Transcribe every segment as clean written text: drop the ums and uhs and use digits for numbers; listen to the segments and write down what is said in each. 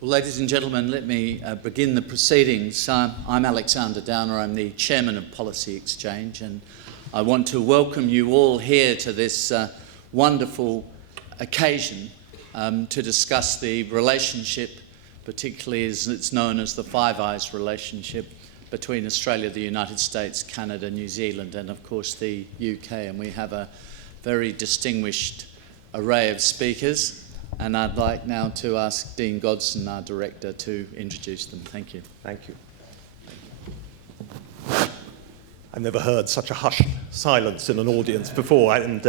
Well, ladies and gentlemen, let me begin the proceedings. I'm Alexander Downer. I'm the Chairman of Policy Exchange, and I want to welcome you all here to this wonderful occasion to discuss the relationship, particularly as it's known as the Five Eyes relationship, between Australia, the United States, Canada, New Zealand, and of course the UK. And we have a very distinguished array of speakers. And I'd like now to ask Dean Godson, our Director, to introduce them. Thank you. Thank you. I've never heard such a hushed silence in an audience before, and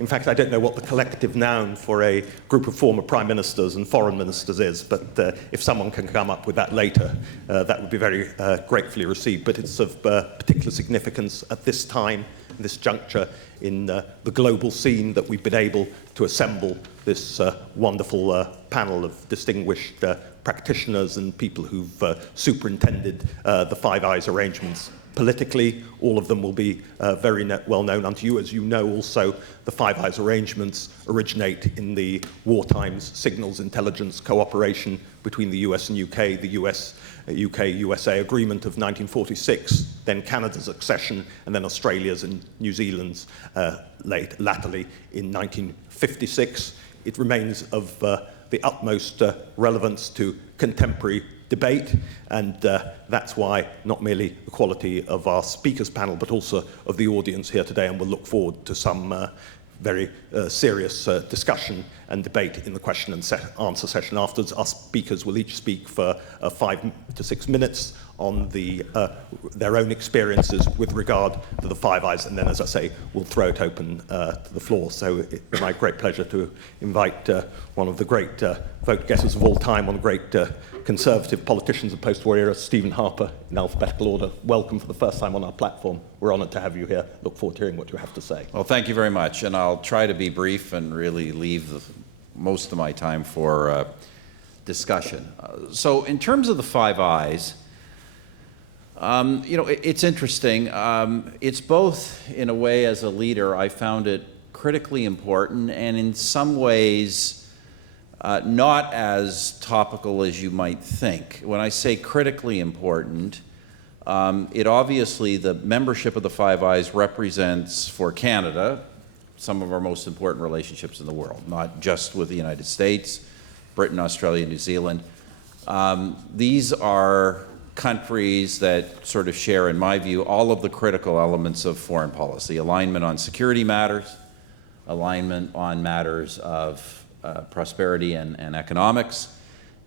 in fact I don't know what the collective noun for a group of former Prime Ministers and Foreign Ministers is, but if someone can come up with that later, that would be very gratefully received. But it's of particular significance at this time, this juncture in the global scene, that we've been able to assemble this wonderful panel of distinguished practitioners and people who've superintended the Five Eyes arrangements. Politically, all of them will be very well known unto you. As you know also, the Five Eyes arrangements originate in the wartime signals intelligence cooperation between the US and UK, the UK-USA agreement of 1946, then Canada's accession, and then Australia's and New Zealand's latterly in 1956. It remains of the utmost relevance to contemporary debate, and that's why not merely the quality of our speakers panel, but also of the audience here today, and we'll look forward to some very serious discussion and debate in the question and answer session afterwards. Our speakers will each speak for 5 to 6 minutes on their own experiences with regard to the Five Eyes, and then, as I say, we'll throw it open to the floor. So it's my great pleasure to invite one of the great vote getters of all time, one of the great conservative politicians of post-war era, Stephen Harper, in alphabetical order. Welcome for the first time on our platform. We're honoured to have you here. Look forward to hearing what you have to say. Well, thank you very much, and I'll try to be brief and really leave most of my time for discussion. So in terms of the Five Eyes, it's interesting. It's both, in a way, as a leader, I found it critically important, and in some ways, not as topical as you might think. When I say critically important, it obviously, the membership of the Five Eyes represents, for Canada, some of our most important relationships in the world, not just with the United States, Britain, Australia, New Zealand. These are countries that sort of share, in my view, all of the critical elements of foreign policy: alignment on security matters, alignment on matters of prosperity and economics,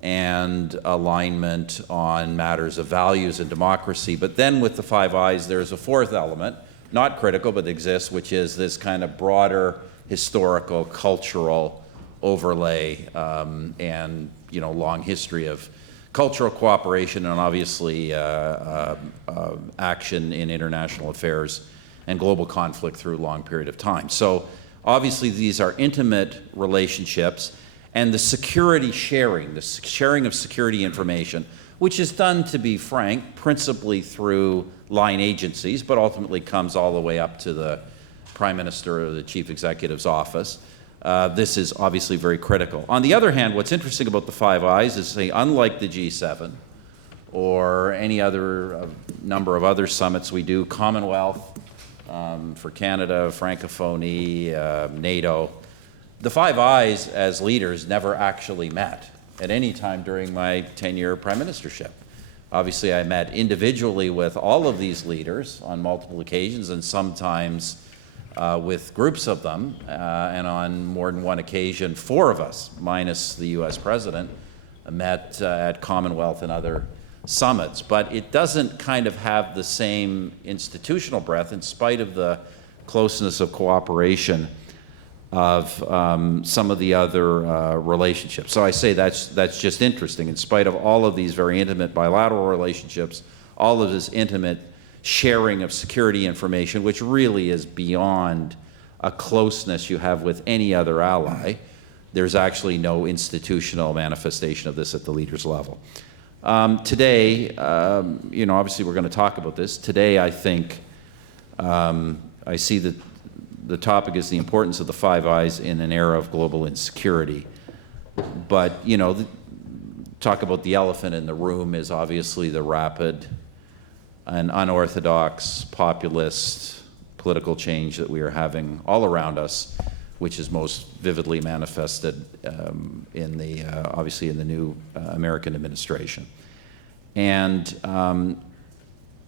and alignment on matters of values and democracy. But then with the Five Eyes, there's a fourth element, not critical, but exists, which is this kind of broader historical, cultural overlay, and long history of cultural cooperation, and obviously action in international affairs and global conflict through a long period of time. So obviously these are intimate relationships, and the security sharing, the sharing of security information, which is done, to be frank, principally through line agencies, but ultimately comes all the way up to the Prime Minister or the Chief Executive's office. This is obviously very critical. On the other hand, what's interesting about the Five Eyes is, say, unlike the G7 or any other number of other summits we do, Commonwealth for Canada, Francophonie, NATO, the Five Eyes as leaders never actually met at any time during my 10-year prime ministership. Obviously, I met individually with all of these leaders on multiple occasions, and sometimes with groups of them, and on more than one occasion, 4 of us, minus the US president, met at Commonwealth and other summits. But it doesn't kind of have the same institutional breadth, in spite of the closeness of cooperation of some of the other relationships. So I say that's just interesting. In spite of all of these very intimate bilateral relationships, all of this intimate sharing of security information, which really is beyond a closeness you have with any other ally, there's actually no institutional manifestation of this at the leaders' level. Today, obviously we're going to talk about this. Today, I think I see that the topic is the importance of the Five Eyes in an era of global insecurity. But, talk about the elephant in the room is obviously the rapid and unorthodox populist political change that we are having all around us, which is most vividly manifested in the obviously in the new American administration. And I'm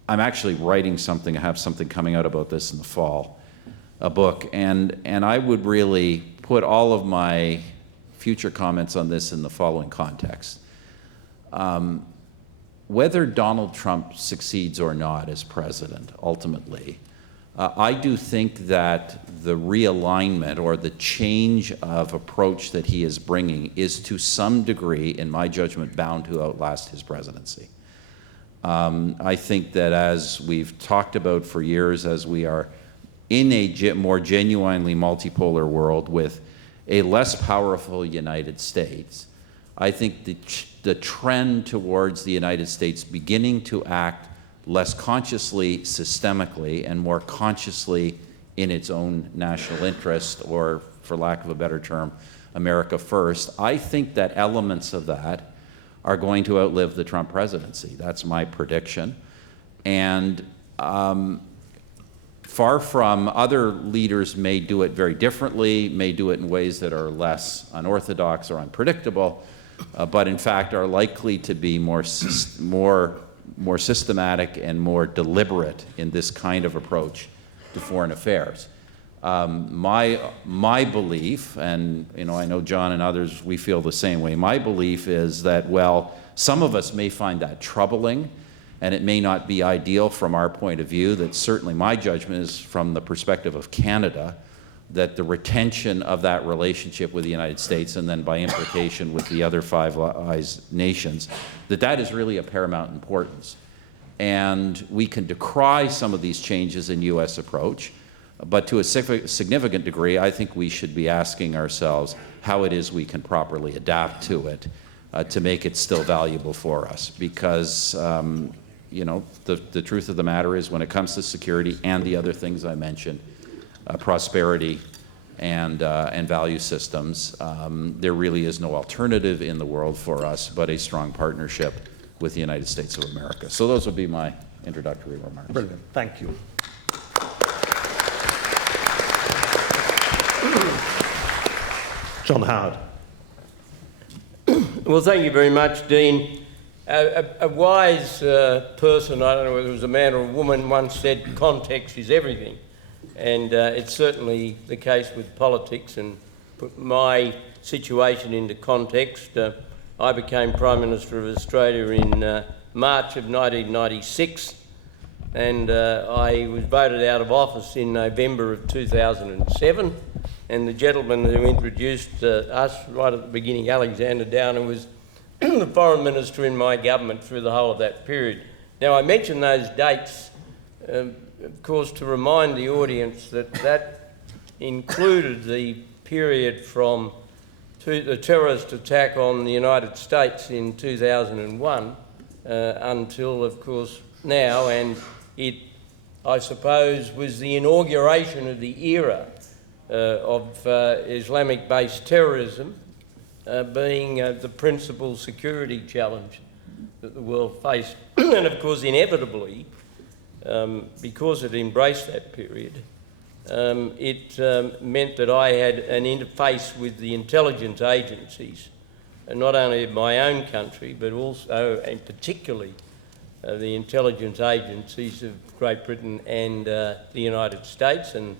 actually writing something, I have something coming out about this in the fall, a book, and I would really put all of my future comments on this in the following context. Whether Donald Trump succeeds or not as president, ultimately, I do think that the realignment or the change of approach that he is bringing is to some degree, in my judgment, bound to outlast his presidency. I think that as we've talked about for years, as we are in a more genuinely multipolar world with a less powerful United States, I think the trend towards the United States beginning to act less consciously systemically and more consciously in its own national interest, or for lack of a better term, America first, I think that elements of that are going to outlive the Trump presidency. That's my prediction. And far from other leaders may do it very differently, may do it in ways that are less unorthodox or unpredictable, but in fact are likely to be more systematic and more deliberate in this kind of approach to foreign affairs. My belief, and I know John and others, we feel the same way, my belief is that, well, some of us may find that troubling, and it may not be ideal from our point of view. That certainly my judgment is from the perspective of Canada, that the retention of that relationship with the United States, and then by implication with the other Five Eyes nations, that is really of paramount importance. And we can decry some of these changes in U.S. approach, but to a significant degree, I think we should be asking ourselves how it is we can properly adapt to it to make it still valuable for us. Because the truth of the matter is, when it comes to security and the other things I mentioned, prosperity and value systems, there really is no alternative in the world for us but a strong partnership with the United States of America. So those would be my introductory remarks. Brilliant. Thank you. John Howard. Well, thank you very much, Dean. A wise person, I don't know whether it was a man or a woman, once said context is everything. And it's certainly the case with politics. And put my situation into context, I became Prime Minister of Australia in March of 1996, and I was voted out of office in November of 2007. And the gentleman who introduced us right at the beginning, Alexander Downer, was the Foreign Minister in my government through the whole of that period. Now, I mention those dates, of course, to remind the audience that that included the period from the terrorist attack on the United States in 2001 until, of course, now, and it, I suppose, was the inauguration of the era of Islamic-based terrorism being the principal security challenge that the world faced. And of course, inevitably, because it embraced that period, it meant that I had an interface with the intelligence agencies, not only of my own country, but also, and particularly, the intelligence agencies of Great Britain and the United States, and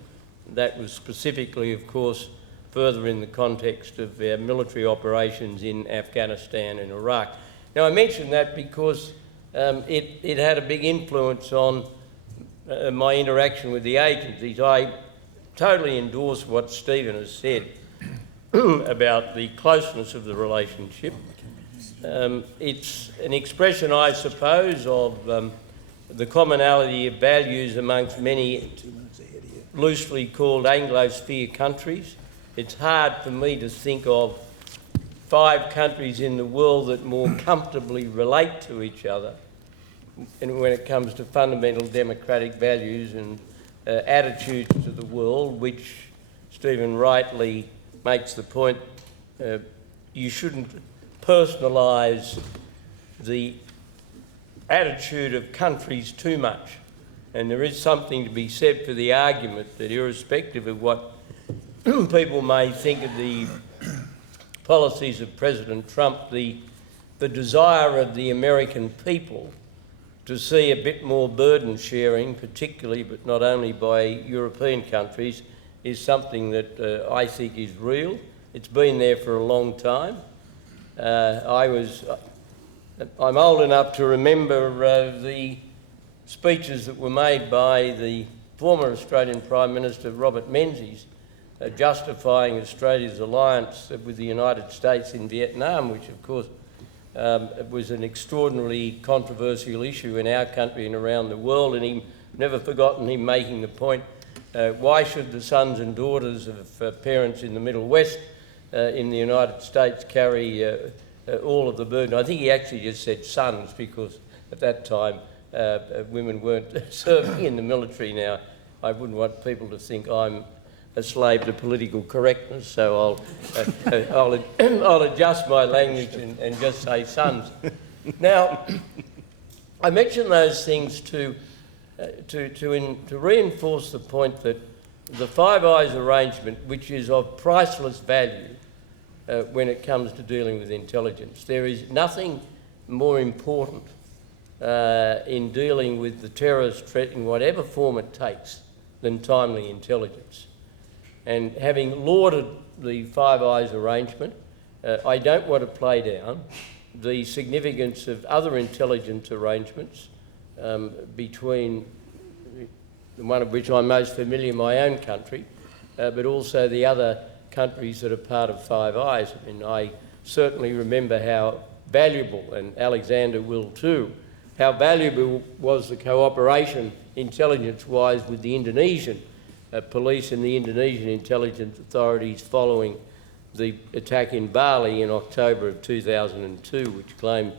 that was specifically, of course, further in the context of our military operations in Afghanistan and Iraq. Now, I mention that because it had a big influence on my interaction with the agencies. I totally endorse what Stephen has said about the closeness of the relationship. It's an expression, I suppose, of the commonality of values amongst many loosely called Anglosphere countries. It's hard for me to think of 5 countries in the world that more comfortably relate to each other, and when it comes to fundamental democratic values and attitudes to the world, which Stephen rightly makes the point, you shouldn't personalise the attitude of countries too much. And there is something to be said for the argument that irrespective of what people may think of the policies of President Trump, the desire of the American people to see a bit more burden sharing, particularly but not only by European countries, is something that I think is real. It's been there for a long time. I'm old enough to remember the speeches that were made by the former Australian Prime Minister Robert Menzies justifying Australia's alliance with the United States in Vietnam, which of course was an extraordinarily controversial issue in our country and around the world, and he never forgotten him making the point, why should the sons and daughters of parents in the Middle West in the United States carry all of the burden? I think he actually just said sons, because at that time women weren't serving in the military. Now, I wouldn't want people to think I'm a slave to political correctness, so I'll adjust my language and just say sons. Now, I mention those things to reinforce the point that the Five Eyes arrangement, which is of priceless value when it comes to dealing with intelligence, there is nothing more important in dealing with the terrorist threat in whatever form it takes than timely intelligence. And having lauded the Five Eyes arrangement, I don't want to play down the significance of other intelligence arrangements between the one of which I'm most familiar, my own country, but also the other countries that are part of Five Eyes. I mean, I certainly remember how valuable, and Alexander will too, how valuable was the cooperation intelligence-wise with the Indonesian police and the Indonesian intelligence authorities following the attack in Bali in October of 2002, which claimed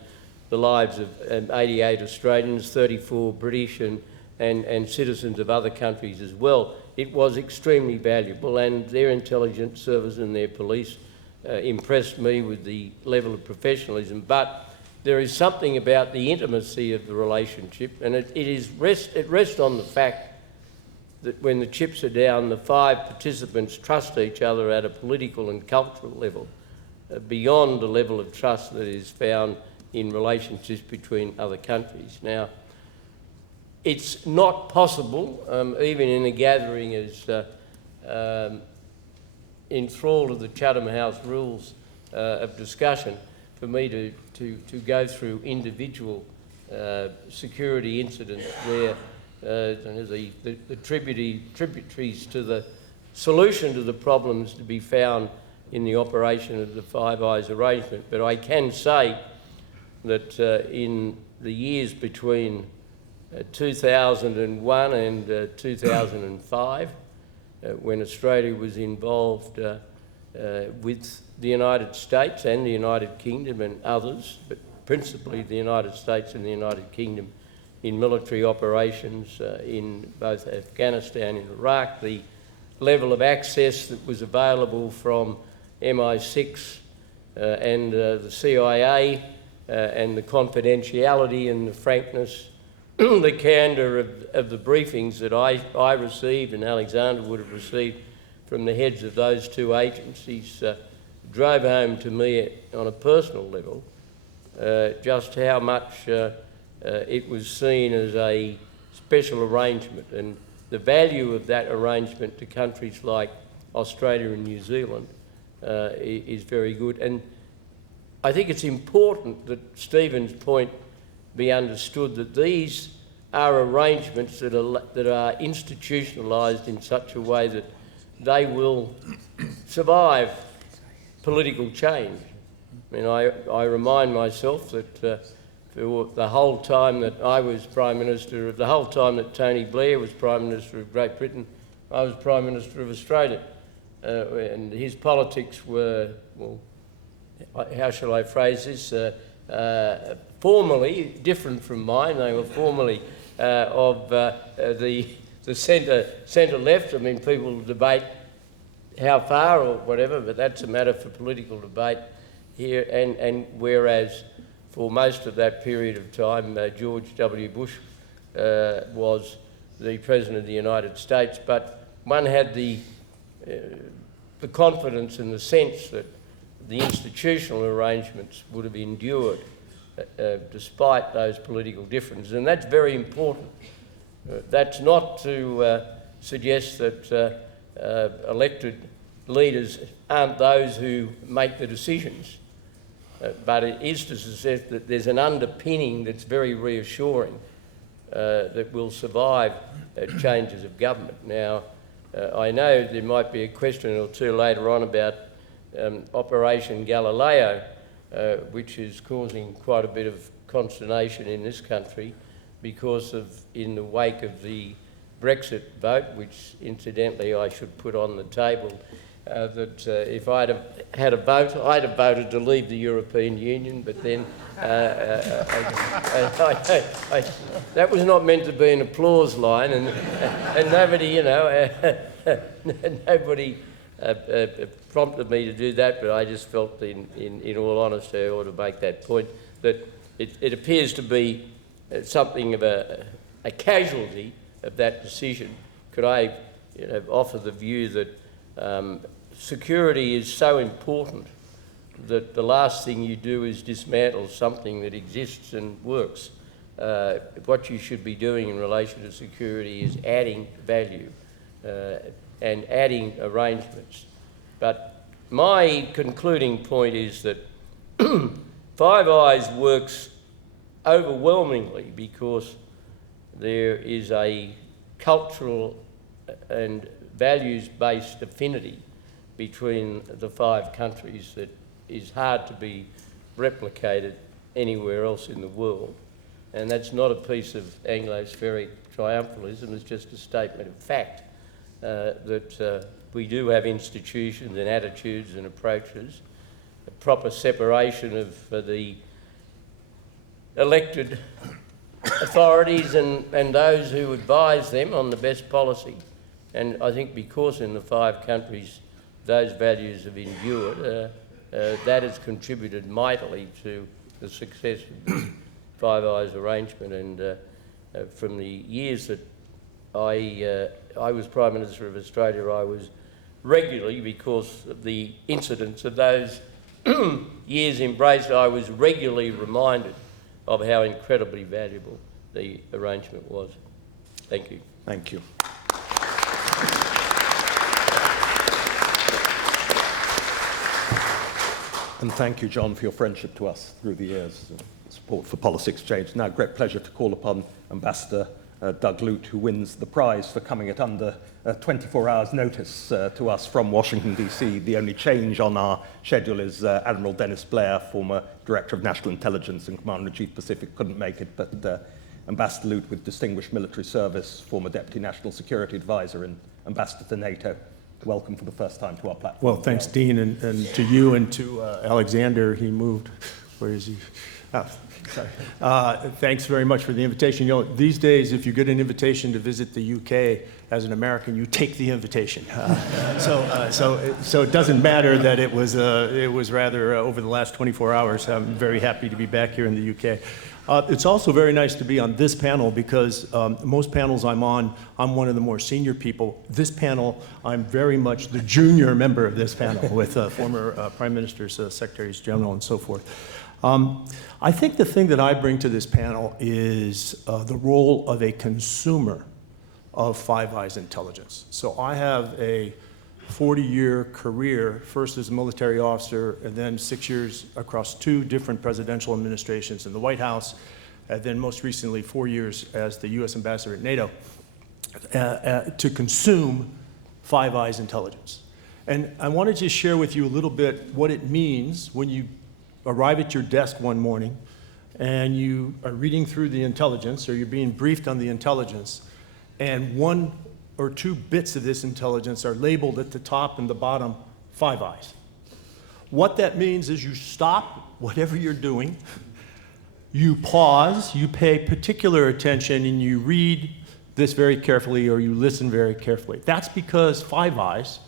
the lives of 88 Australians, 34 British and citizens of other countries as well. It was extremely valuable, and their intelligence service and their police impressed me with the level of professionalism. But there is something about the intimacy of the relationship, and it rests on the fact that when the chips are down, the five participants trust each other at a political and cultural level, beyond the level of trust that is found in relationships between other countries. Now, it's not possible, even in a gathering as enthralled of the Chatham House rules of discussion, for me to go through individual security incidents where the tributaries to the solution to the problems to be found in the operation of the Five Eyes arrangement. But I can say that in the years between 2001 and 2005, when Australia was involved with the United States and the United Kingdom and others, but principally the United States and the United Kingdom, in military operations in both Afghanistan and Iraq, the level of access that was available from MI6 and the CIA and the confidentiality and the frankness, the candour of the briefings that I received and Alexander would have received from the heads of those two agencies drove home to me on a personal level just how much it was seen as a special arrangement, and the value of that arrangement to countries like Australia and New Zealand is very good. And I think it's important that Stephen's point be understood, that these are arrangements that are institutionalised in such a way that they will survive political change. I mean, I remind myself that for the whole time that I was Prime Minister, the whole time that Tony Blair was Prime Minister of Great Britain, I was Prime Minister of Australia. And his politics were, well, how shall I phrase this, formally different from mine. They were formally of the centre-left. I mean, people debate how far or whatever, but that's a matter for political debate here, and whereas for most of that period of time, George W. Bush was the President of the United States, but one had the confidence and the sense that the institutional arrangements would have endured despite those political differences, and that's very important. That's not to suggest that elected leaders aren't those who make the decisions, but it is to suggest that there's an underpinning that's very reassuring that will survive changes of government. Now, I know there might be a question or two later on about Operation Galileo, which is causing quite a bit of consternation in this country because of, in the wake of the Brexit vote, which incidentally I should put on the table, that if I'd have had a vote, I'd have voted to leave the European Union, but then that was not meant to be an applause line, and nobody, you know, nobody prompted me to do that, but I just felt in all honesty I ought to make that point, that it appears to be something of a casualty of that decision. Could I offer the view that security is so important that the last thing you do is dismantle something that exists and works. What you should be doing in relation to security is adding value and adding arrangements. But my concluding point is that Five Eyes works overwhelmingly because there is a cultural and values-based affinity between the five countries that is hard to be replicated anywhere else in the world. And that's not a piece of Anglo-spheric triumphalism, it's just a statement of fact that we do have institutions and attitudes and approaches, a proper separation of the elected authorities and those who advise them on the best policy. And I think because in the five countries those values have endured, that has contributed mightily to the success of the Five Eyes arrangement. And from the years that I was Prime Minister of Australia, I was regularly, because of the incidents of those years embraced, I was regularly reminded of how incredibly valuable the arrangement was. Thank you. Thank you. And thank you, John, for your friendship to us through the years, support for Policy Exchange. Now, great pleasure to call upon Ambassador Doug Lute, who wins the prize for coming at under 24 hours' notice to us from Washington, D.C. The only change on our schedule is Admiral Dennis Blair, former Director of National Intelligence and Commander-in-Chief Pacific, couldn't make it, but Ambassador Lute, with distinguished military service, former Deputy National Security Advisor and Ambassador to NATO, welcome for the first time to our platform. Well, thanks, Dean, and to you and to Alexander. He moved. Where is he? Oh, sorry. Thanks very much for the invitation. You know, these days, if you get an invitation to visit the UK as an American, you take the invitation. So it doesn't matter that it was rather over the last 24 hours. I'm very happy to be back here in the UK. It's also very nice to be on this panel because most panels I'm on, I'm one of the more senior people. This panel, I'm very much the junior member of this panel with former Prime Ministers, Secretaries General, and so forth. I think the thing that I bring to this panel is the role of a consumer of Five Eyes intelligence. So I have a 40-year career, first as a military officer, and then 6 years across 2 different presidential administrations in the White House, and then most recently 4 years as the U.S. ambassador at NATO, to consume Five Eyes intelligence. And I wanted to share with you a little bit what it means when you arrive at your desk one morning and you are reading through the intelligence, or you're being briefed on the intelligence, and 1 or 2 bits of this intelligence are labeled at the top and the bottom, Five Eyes. What that means is you stop whatever you're doing, you pause, you pay particular attention, and you read this very carefully, or you listen very carefully. That's because Five Eyes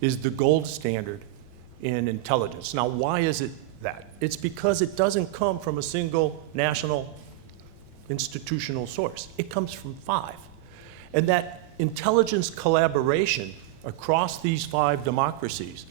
is the gold standard in intelligence. Now, why is it that. It's because it doesn't come from a single national institutional source. It comes from 5. And that intelligence collaboration across these 5 democracies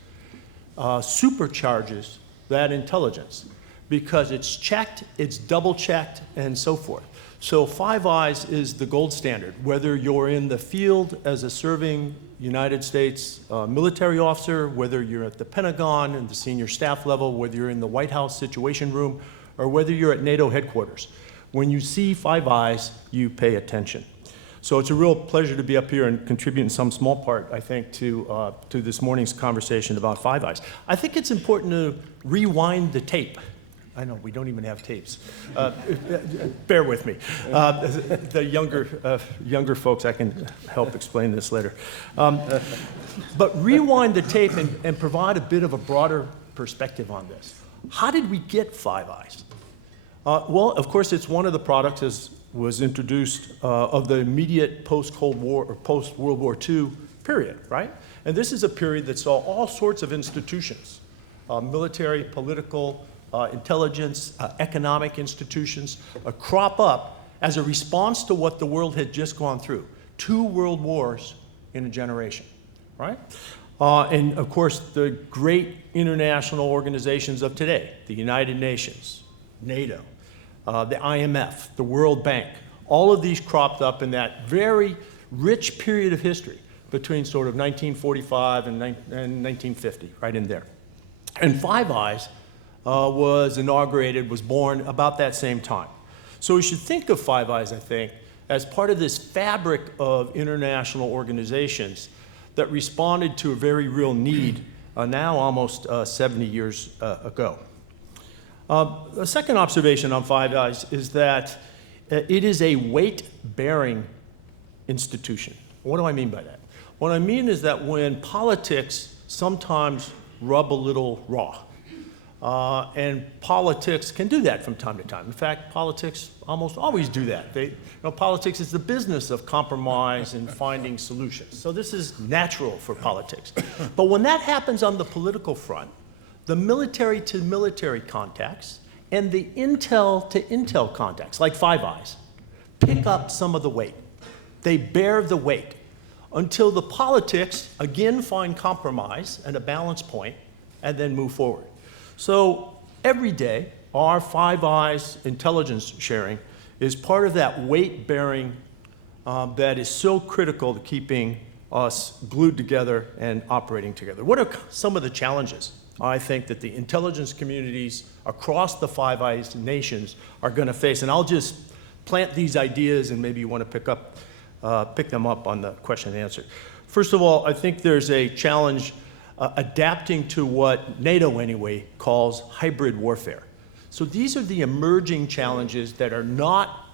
supercharges that intelligence because it's checked, it's double-checked, and so forth. So Five Eyes is the gold standard. Whether you're in the field as a serving United States military officer, whether you're at the Pentagon and the senior staff level, whether you're in the White House Situation Room, or whether you're at NATO headquarters, when you see Five Eyes, you pay attention. So it's a real pleasure to be up here and contribute in some small part, I think, to this morning's conversation about Five Eyes. I think it's important to rewind the tape. I know, we don't even have tapes. Bear with me. The younger folks, I can help explain this later. But rewind the tape and provide a bit of a broader perspective on this. How did we get Five Eyes? Well, of course, it's one of the products, as was introduced, of the immediate post-Cold War or post-World War II period, right? And this is a period that saw all sorts of institutions, military, political, intelligence, economic institutions crop up as a response to what the world had just gone through. 2 world wars in a generation, right? And of course, the great international organizations of today, the United Nations, NATO, the IMF, the World Bank, all of these cropped up in that very rich period of history between sort of 1945 and 1950, right in there. And Five Eyes was born about that same time. So we should think of Five Eyes, I think, as part of this fabric of international organizations that responded to a very real need now almost 70 years ago. The second observation on Five Eyes is that it is a weight-bearing institution. What do I mean by that? What I mean is that when politics sometimes rub a little raw, and politics can do that from time to time. In fact, politics almost always do that. Politics is the business of compromise and finding solutions. So this is natural for politics. But when that happens on the political front, the military-to-military contacts and the intel-to-intel contacts, like Five Eyes, pick up some of the weight. They bear the weight until the politics again find compromise and a balance point and then move forward. So every day, our Five Eyes intelligence sharing is part of that weight-bearing that is so critical to keeping us glued together and operating together. What are some of the challenges I think that the intelligence communities across the Five Eyes nations are going to face? And I'll just plant these ideas, and maybe you want to pick them up on the question and answer. First of all, I think there's a challenge adapting to what NATO, anyway, calls hybrid warfare. So these are the emerging challenges that are not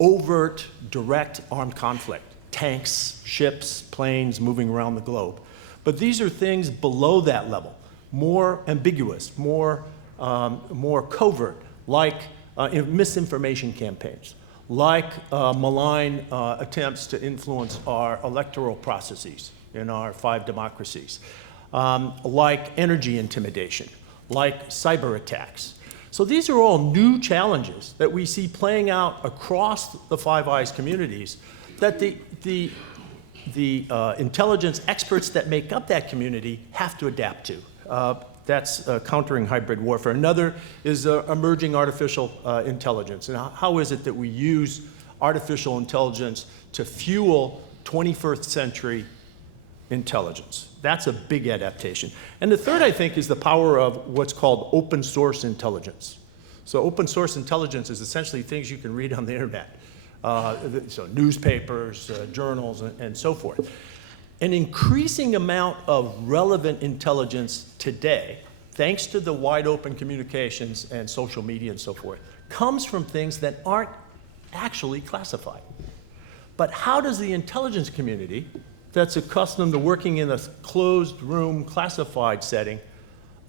overt, direct armed conflict, tanks, ships, planes moving around the globe. But these are things below that level, more ambiguous, more covert, like misinformation campaigns, like malign attempts to influence our electoral processes in our 5 democracies, like energy intimidation, like cyber attacks. So these are all new challenges that we see playing out across the Five Eyes communities that the intelligence experts that make up that community have to adapt to. That's countering hybrid warfare. Another is emerging artificial intelligence. And how is it that we use artificial intelligence to fuel 21st century intelligence? That's a big adaptation. And the third, I think, is the power of what's called open source intelligence. So open source intelligence is essentially things you can read on the internet. So newspapers, journals, and so forth. An increasing amount of relevant intelligence today, thanks to the wide open communications and social media and so forth, comes from things that aren't actually classified. But how does the intelligence community that's accustomed to working in a closed room classified setting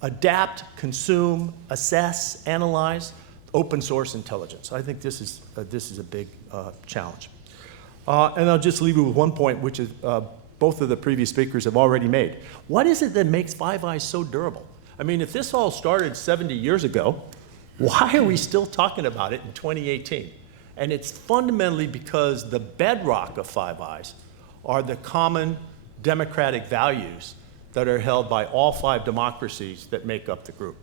adapt, consume, assess, analyze open source intelligence? I think this is a big challenge. And I'll just leave you with one point, which is both of the previous speakers have already made. What is it that makes Five Eyes so durable? I mean, if this all started 70 years ago, why are we still talking about it in 2018? And it's fundamentally because the bedrock of Five Eyes are the common democratic values that are held by all 5 democracies that make up the group.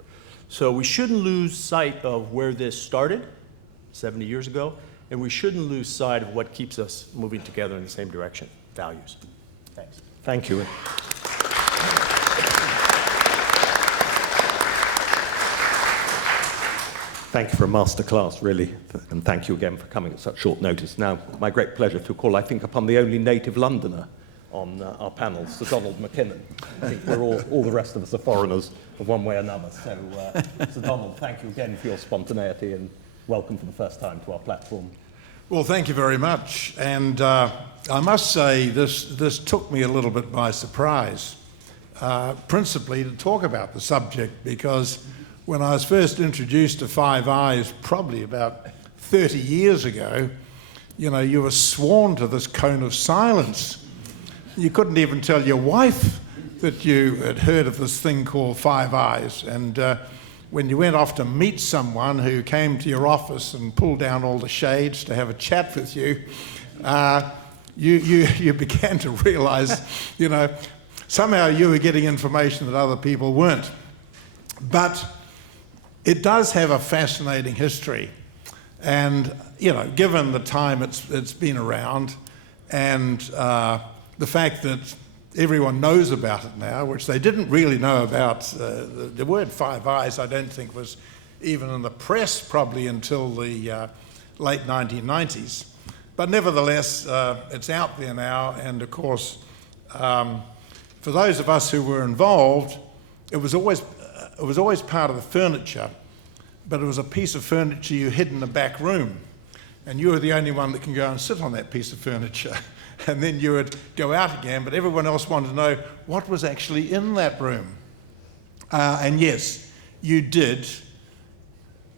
So we shouldn't lose sight of where this started 70 years ago, and we shouldn't lose sight of what keeps us moving together in the same direction, values. Thanks. Thank you. Thank you for a masterclass, really, and thank you again for coming at such short notice. Now, my great pleasure to call, I think, upon the only native Londoner on our panel, Sir Donald McKinnon. I think we're all the rest of us are foreigners of one way or another. So, Sir Donald, thank you again for your spontaneity and welcome for the first time to our platform. Well, thank you very much. And I must say this took me a little bit by surprise, principally to talk about the subject, because when I was first introduced to Five Eyes, probably about 30 years ago, you were sworn to this cone of silence. You couldn't even tell your wife that you had heard of this thing called Five Eyes. And when you went off to meet someone who came to your office and pulled down all the shades to have a chat with you, you began to realize, somehow you were getting information that other people weren't. But it does have a fascinating history. And, given the time it's been around and the fact that everyone knows about it now, which they didn't really know about. The word Five Eyes, I don't think, was even in the press probably until the late 1990s. But nevertheless, it's out there now. And of course, for those of us who were involved, it was always part of the furniture, but it was a piece of furniture you hid in the back room. And you were the only one that can go and sit on that piece of furniture. And then you would go out again, but everyone else wanted to know what was actually in that room. And yes, you did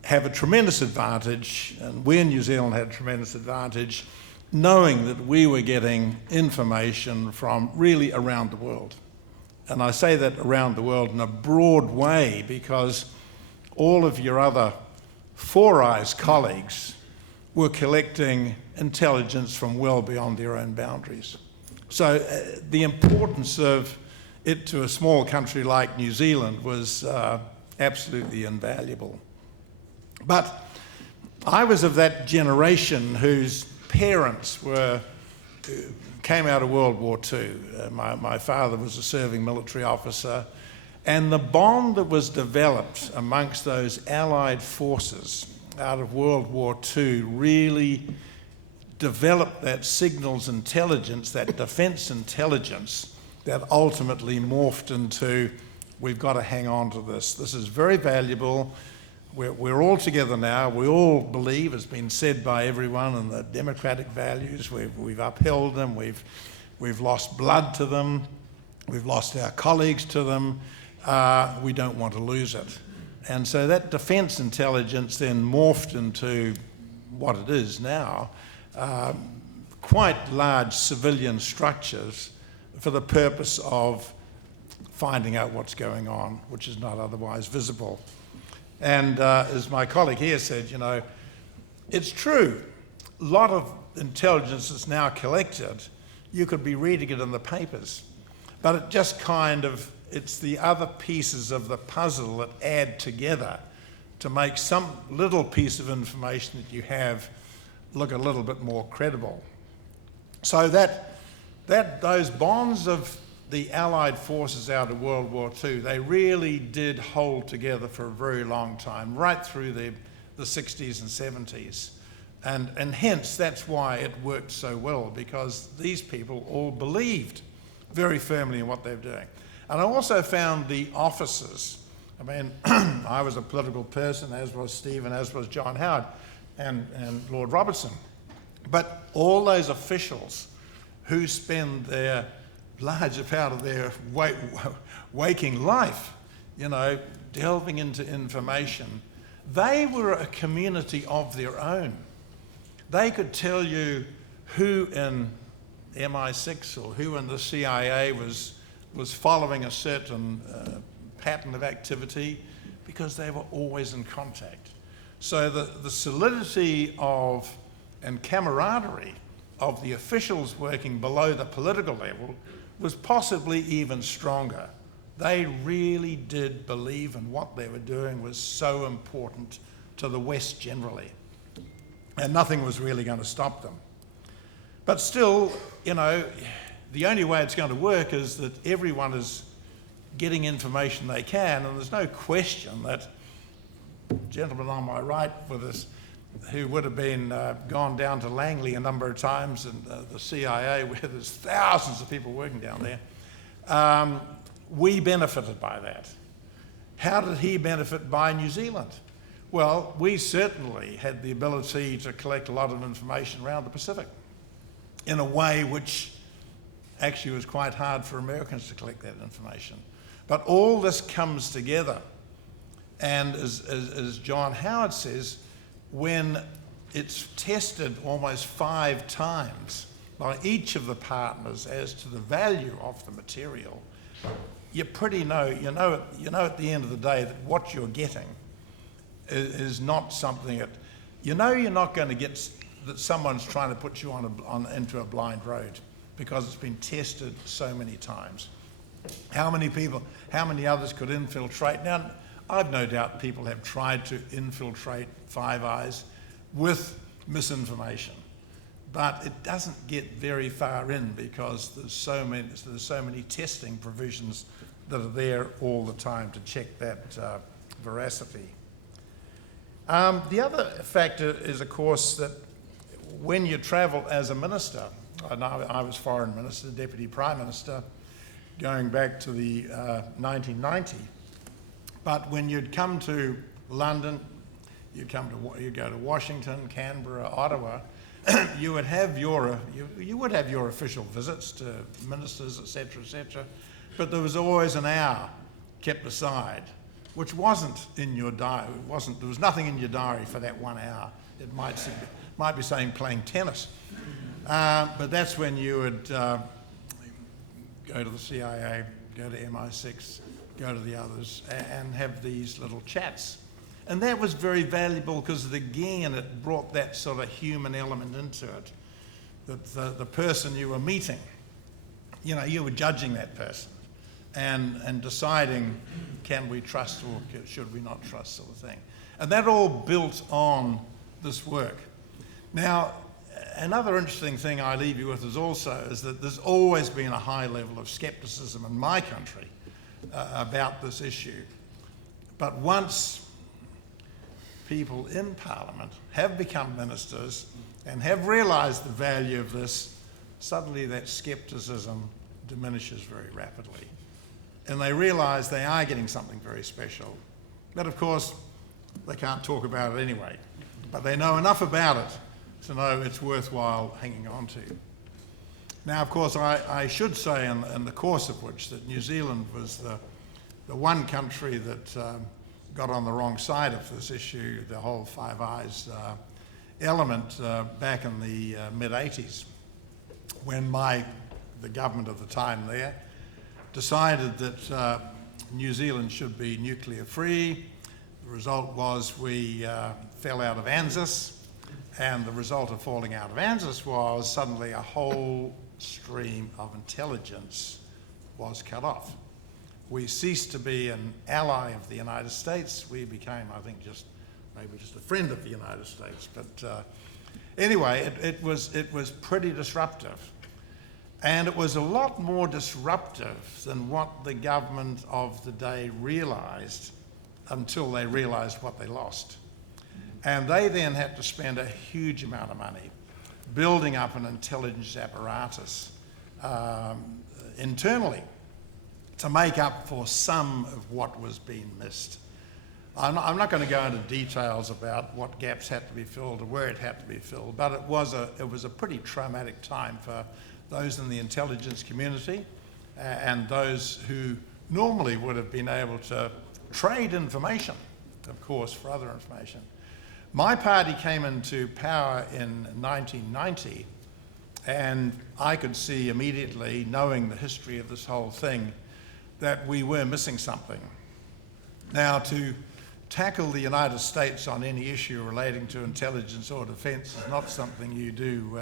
have a tremendous advantage, and we in New Zealand had a tremendous advantage, knowing that we were getting information from really around the world. And I say that around the world in a broad way because all of your other Four Eyes colleagues were collecting intelligence from well beyond their own boundaries. So the importance of it to a small country like New Zealand was absolutely invaluable. But I was of that generation whose parents came out of World War II. My father was a serving military officer, and the bond that was developed amongst those Allied forces out of World War II really developed that signals intelligence, that defense intelligence that ultimately morphed into, we've got to hang on to this. This is very valuable. We're all together now. We all believe, it's been said by everyone, in the democratic values. We've upheld them. We've lost blood to them. We've lost our colleagues to them. We don't want to lose it. And so that defense intelligence then morphed into what it is now, quite large civilian structures for the purpose of finding out what's going on, which is not otherwise visible. And as my colleague here said, it's true. A lot of intelligence that's now collected, you could be reading it in the papers, but it just it's the other pieces of the puzzle that add together to make some little piece of information that you have look a little bit more credible. So those bonds of the Allied forces out of World War II, they really did hold together for a very long time, right through the 60s and 70s. And hence, that's why it worked so well, because these people all believed very firmly in what they were doing. And I also found the officers. I mean, I was a political person, as was Stephen, as was John Howard and Lord Robertson. But all those officials who spend their larger part of their waking life, delving into information, they were a community of their own. They could tell you who in MI6 or who in the CIA was following a certain pattern of activity because they were always in contact. So the solidity of and camaraderie of the officials working below the political level was possibly even stronger. They really did believe in what they were doing was so important to the West generally, and nothing was really going to stop them. But still, you know, the only way it's going to work is that everyone is getting information they can, and there's no question that the gentleman on my right with us, who would have been gone down to Langley a number of times, and the CIA, where there's thousands of people working down there, we benefited by that. How did he benefit by New Zealand? Well, we certainly had the ability to collect a lot of information around the Pacific in a way which actually was quite hard for Americans to collect that information. But all this comes together, and as John Howard says, when it's tested almost 5 times by each of the partners as to the value of the material, you know at the end of the day that what you're getting is not something that, you're not going to get, that someone's trying to put you into a blind road because it's been tested so many times. How many others could infiltrate? Now, I've no doubt people have tried to infiltrate Five Eyes with misinformation, but it doesn't get very far in because there's so many testing provisions that are there all the time to check that veracity. The other factor is, of course, that when you travel as a minister, and I was foreign minister, deputy prime minister, going back to the 1990. But when you'd come to London, you go to Washington, Canberra, Ottawa, you would have your official visits to ministers, etc., but there was always an hour kept aside, which wasn't in your diary. There was nothing in your diary for that 1 hour. It might be saying playing tennis, but that's when you would go to the CIA, go to MI6, go to the others, and have these little chats. And that was very valuable because, again, it brought that sort of human element into it. That the person you were meeting, you were judging that person and deciding, can we trust or should we not trust, sort of thing. And that all built on this work. Now, another interesting thing I leave you with is that there's always been a high level of skepticism in my country about this issue. But once people in Parliament have become ministers and have realised the value of this, suddenly that scepticism diminishes very rapidly. And they realise they are getting something very special. But of course, they can't talk about it anyway. But they know enough about it to know it's worthwhile hanging on to. Now, of course, I should say in the course of which that New Zealand was the one country that got on the wrong side of this issue, the whole Five Eyes element, back in the mid-80s, when the government of the time there decided that New Zealand should be nuclear free. The result was we fell out of ANZUS, and the result of falling out of ANZUS was suddenly a whole stream of intelligence was cut off. We ceased to be an ally of the United States. We became, I think, maybe just a friend of the United States. But anyway, it was pretty disruptive. And it was a lot more disruptive than what the government of the day realised until they realised what they lost. And they then had to spend a huge amount of money building up an intelligence apparatus internally to make up for some of what was being missed. I'm not going to go into details about what gaps had to be filled or where it had to be filled, but it was a pretty traumatic time for those in the intelligence community and those who normally would have been able to trade information, of course, for other information. My party came into power in 1990, and I could see immediately, knowing the history of this whole thing, that we were missing something. Now, to tackle the United States on any issue relating to intelligence or defence is not something you do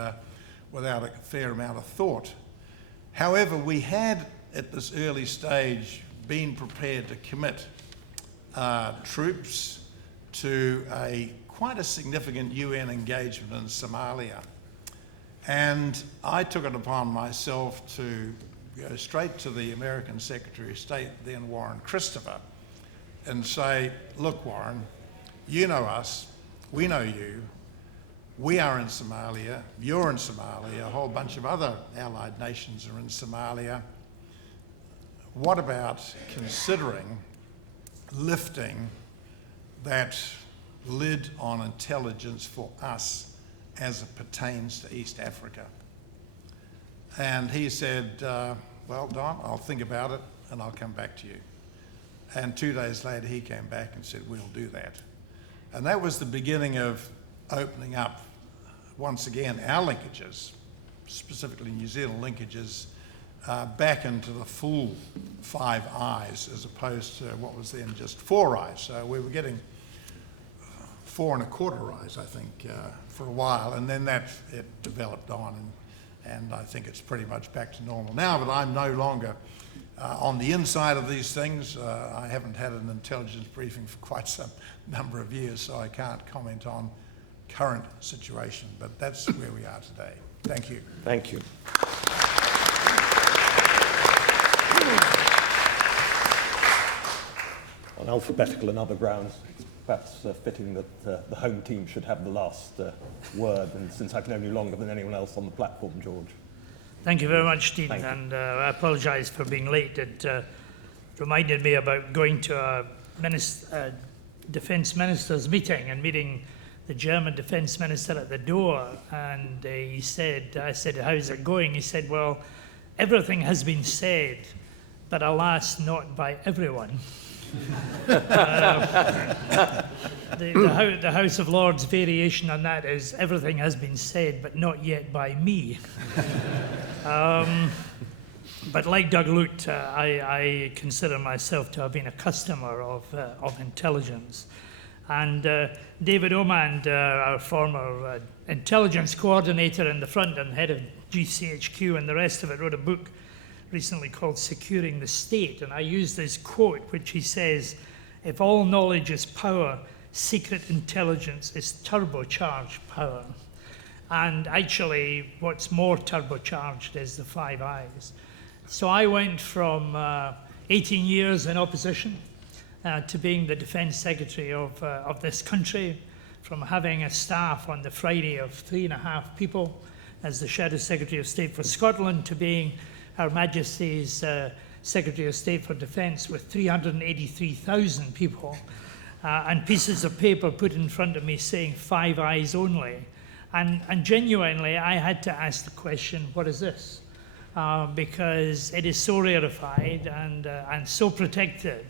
without a fair amount of thought. However, we had at this early stage been prepared to commit troops to quite a significant UN engagement in Somalia. And I took it upon myself to go straight to the American Secretary of State, then Warren Christopher, and say, look, Warren, you know us, we know you, we are in Somalia, you're in Somalia, a whole bunch of other allied nations are in Somalia. What about considering lifting that lid on intelligence for us as it pertains to East Africa? And he said, well, Don, I'll think about it and I'll come back to you. And 2 days later, he came back and said, we'll do that. And that was the beginning of opening up, once again, our linkages, specifically New Zealand linkages, back into the full 5 eyes as opposed to what was then just 4 eyes. So we were getting 4 1/4 eyes, I think, for a while, and then it developed on, and I think it's pretty much back to normal now, but I'm no longer on the inside of these things. I haven't had an intelligence briefing for quite some number of years, so I can't comment on current situation, but that's where we are today. Thank you. Thank you. On alphabetical and other grounds, perhaps fitting that the home team should have the last word, and since I've known you longer than anyone else on the platform, George. Thank you very much, Stephen, and I apologise for being late. It reminded me about going to a defence ministers' meeting and meeting the German defence minister at the door, and I said, how's it going? He said, well, everything has been said, but alas, not by everyone. The House of Lords variation on that is everything has been said, but not yet by me. But like Doug Lute, I consider myself to have been a customer of intelligence. And David Omand, our former intelligence coordinator in the front and head of GCHQ and the rest of it, wrote a book recently called Securing the State, and I used this quote, which he says, if all knowledge is power, secret intelligence is turbocharged power. And actually, what's more turbocharged is the 5 eyes. So I went from 18 years in opposition to being the Defence Secretary of this country, from having a staff on the Friday of 3.5 people as the Shadow Secretary of State for Scotland, to being Her Majesty's Secretary of State for Defence with 383,000 people and pieces of paper put in front of me saying 5 eyes only. And genuinely, I had to ask the question, what is this? Because it is so rarefied and so protected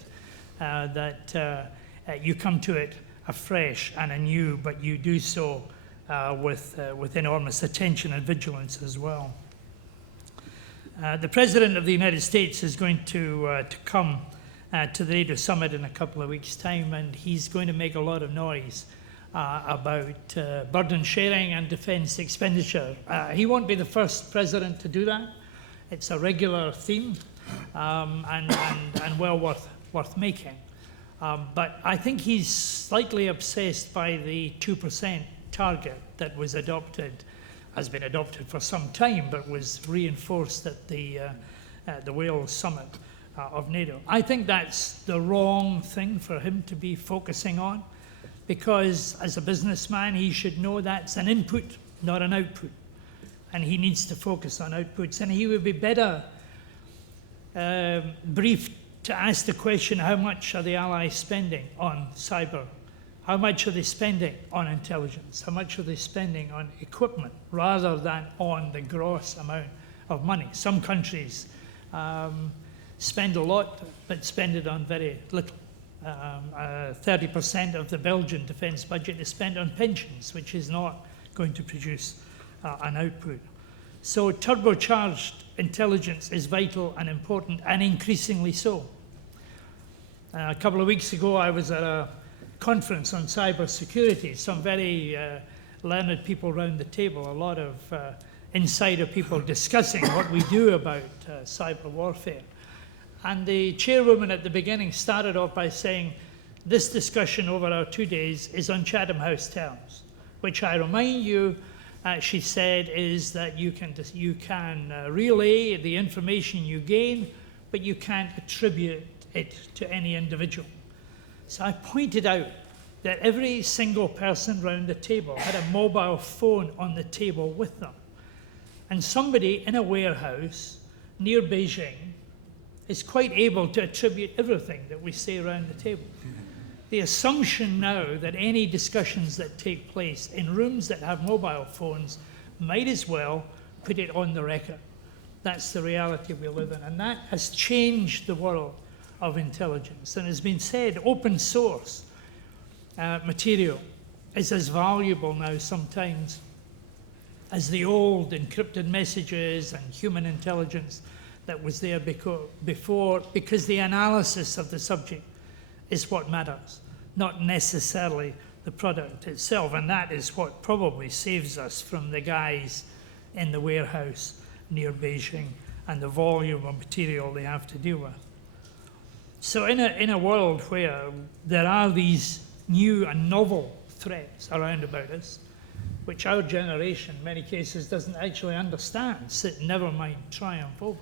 that you come to it afresh and anew, but you do so with enormous attention and vigilance as well. The President of the United States is going to come to the NATO Summit in a couple of weeks' time, and he's going to make a lot of noise about burden sharing and defence expenditure. He won't be the first president to do that. It's a regular theme and well worth making. But I think he's slightly obsessed by the 2% target that was adopted, has been adopted for some time, but was reinforced at the Wales Summit of NATO. I think that's the wrong thing for him to be focusing on, because as a businessman, he should know that's an input, not an output. And he needs to focus on outputs. And he would be better briefed to ask the question, how much are the Allies spending on cyber? How much are they spending on intelligence? How much are they spending on equipment, rather than on the gross amount of money? Some countries spend a lot, but spend it on very little. 30% of the Belgian defence budget is spent on pensions, which is not going to produce an output. So turbocharged intelligence is vital and important, and increasingly so. A couple of weeks ago, I was at a conference on cybersecurity. Some very learned people around the table, a lot of insider people discussing what we do about cyber warfare. And the chairwoman at the beginning started off by saying, this discussion over our 2 days is on Chatham House terms, which I remind you, she said, is that you can relay the information you gain, but you can't attribute it to any individual. So I pointed out that every single person around the table had a mobile phone on the table with them. And somebody in a warehouse near Beijing is quite able to attribute everything that we say around the table. The assumption now that any discussions that take place in rooms that have mobile phones might as well put it on the record. That's the reality we live in, and that has changed the world of intelligence. And it's been said, open source material is as valuable now sometimes as the old encrypted messages and human intelligence that was there before, because the analysis of the subject is what matters, not necessarily the product itself. And that is what probably saves us from the guys in the warehouse near Beijing and the volume of material they have to deal with. So in a world where there are these new and novel threats around about us, which our generation in many cases doesn't actually understand, never mind triumph over,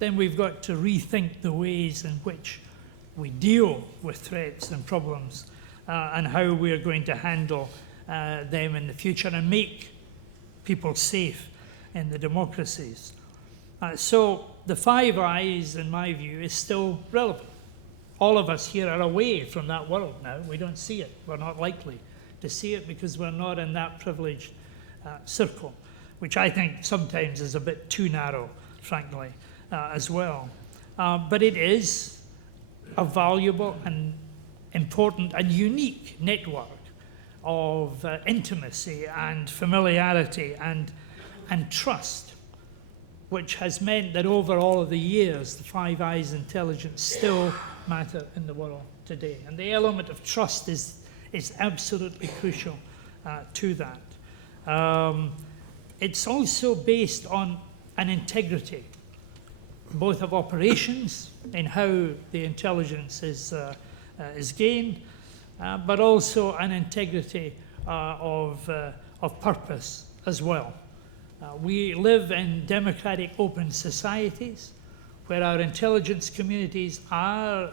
then we've got to rethink the ways in which we deal with threats and problems and how we're going to handle them in the future and make people safe in the democracies. So the Five Eyes, in my view, is still relevant. All of us here are away from that world now. We don't see it. We're not likely to see it because we're not in that privileged circle, which I think sometimes is a bit too narrow, frankly, as well. But it is a valuable and important and unique network of intimacy and familiarity and trust, which has meant that over all of the years, the Five Eyes intelligence still matter in the world today. And the element of trust is absolutely crucial to that. It's also based on an integrity, both of operations in how the intelligence is gained, but also an integrity of purpose as well. We live in democratic, open societies where our intelligence communities are,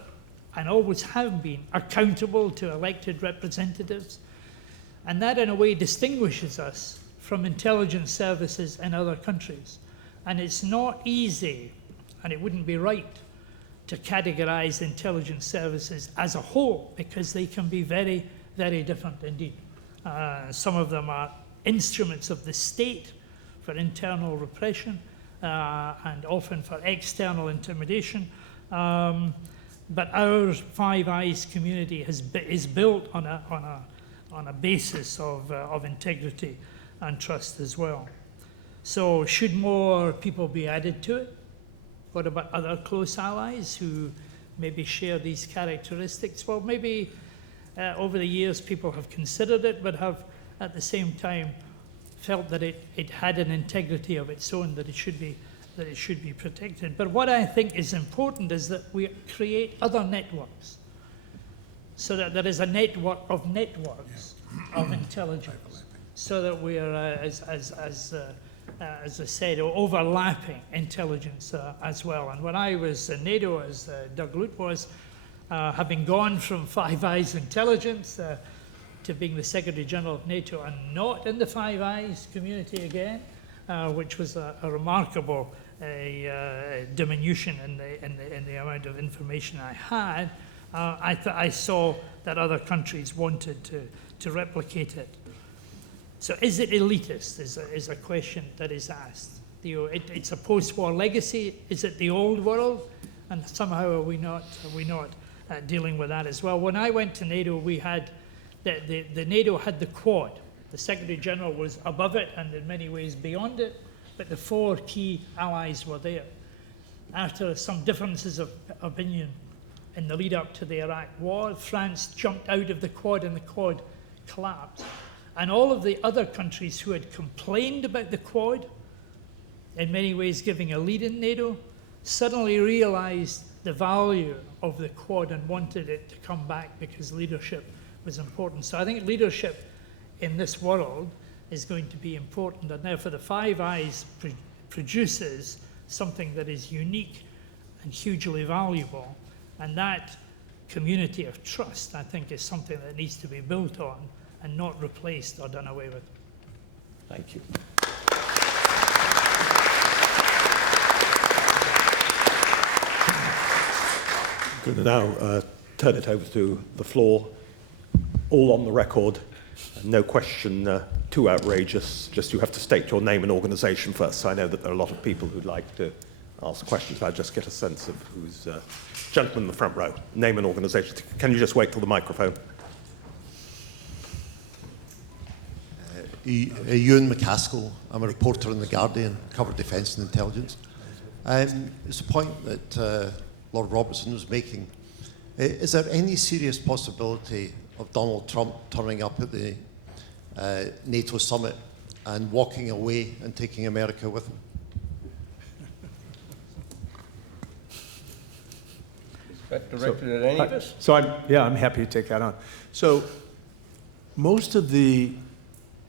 and always have been, accountable to elected representatives. And that, in a way, distinguishes us from intelligence services in other countries. And it's not easy, and it wouldn't be right, to categorize intelligence services as a whole, because they can be very, very different indeed. Some of them are instruments of the state for internal repression and often for external intimidation. But our Five Eyes community is built on a basis of integrity and trust as well. So should more people be added to it? What about other close allies who maybe share these characteristics? Well, maybe over the years people have considered it, but have at the same time felt that it had an integrity of its own, that it should be protected. But what I think is important is that we create other networks, so that there is a network of networks of intelligence, so that we are, as I said, overlapping intelligence as well. And when I was in NATO, as Doug Lute was, having gone from Five Eyes intelligence to being the Secretary General of NATO and not in the Five Eyes community again, which was a remarkable diminution in the amount of information I had, I saw that other countries wanted to replicate it. So is it elitist, is a question that is asked. It's a post-war legacy. Is it the old world? And somehow are we not dealing with that as well? When I went to NATO, we had, the NATO had the Quad. The Secretary General was above it and in many ways beyond it, but the four key allies were there. After some differences of opinion in the lead up to the Iraq War. France jumped out of the Quad and the Quad collapsed. And all of the other countries who had complained about the Quad, in many ways giving a lead in NATO, suddenly realized the value of the Quad and wanted it to come back because leadership was important. So I think leadership in this world is going to be important, and therefore the Five Eyes produces something that is unique and hugely valuable, and that community of trust, I think, is something that needs to be built on and not replaced or done away with. Thank you. I'm going to now turn it over to the floor, all on the record. No question too outrageous, just you have to state your name and organisation first. So I know that there are a lot of people who'd like to ask questions, but I'll just get a sense of who's gentleman in the front row. Name and organisation. Can you just wait till the microphone? Ewan McCaskill. I'm a reporter in The Guardian, cover defence and intelligence. It's a point that Lord Robertson was making. Is there any serious possibility of Donald Trump turning up at the NATO summit and walking away and taking America with him? Is that directed at any of us? So I'm happy to take that on. So most of the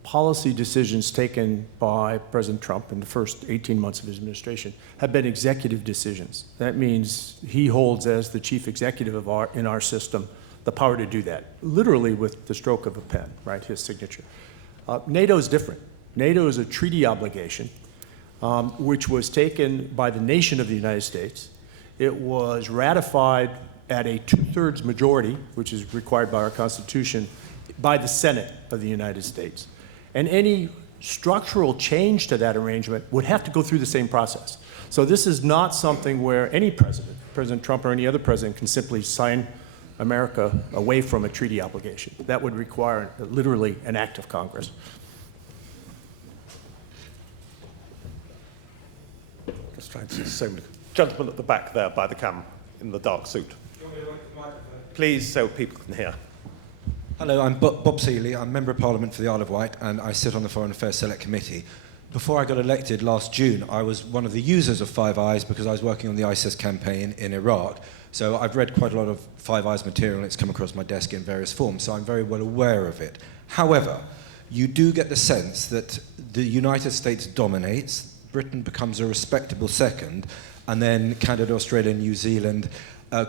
policy decisions taken by President Trump in the first 18 months of his administration have been executive decisions. That means he holds, as the chief executive in our system, the power to do that, literally with the stroke of a pen, right, his signature. NATO is different. NATO is a treaty obligation, which was taken by the nation of the United States. It was ratified at a 2/3 majority, which is required by our Constitution, by the Senate of the United States. And any structural change to that arrangement would have to go through the same process. So this is not something where any president, President Trump or any other president, can simply sign America away from a treaty obligation. That would require literally an act of Congress. Just trying to see so many. Gentleman at the back there by the camera in the dark suit. Please, so people can hear. Hello, I'm Bob Seeley. I'm Member of Parliament for the Isle of Wight, and I sit on the Foreign Affairs Select Committee. Before I got elected last June, I was one of the users of Five Eyes because I was working on the ISIS campaign in Iraq. So I've read quite a lot of Five Eyes material, and it's come across my desk in various forms, so I'm very well aware of it. However, you do get the sense that the United States dominates, Britain becomes a respectable second, and then Canada, Australia, and New Zealand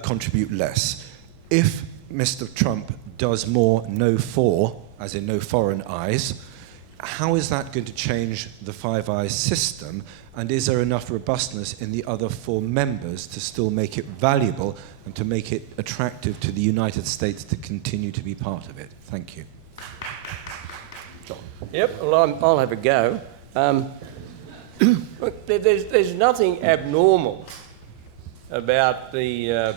contribute less. If Mr. Trump does more no for, as in no foreign eyes, how is that going to change the Five Eyes system? And is there enough robustness in the other four members to still make it valuable and to make it attractive to the United States to continue to be part of it? Thank you. John. Yep, well, I'll have a go. Look, there's nothing abnormal about the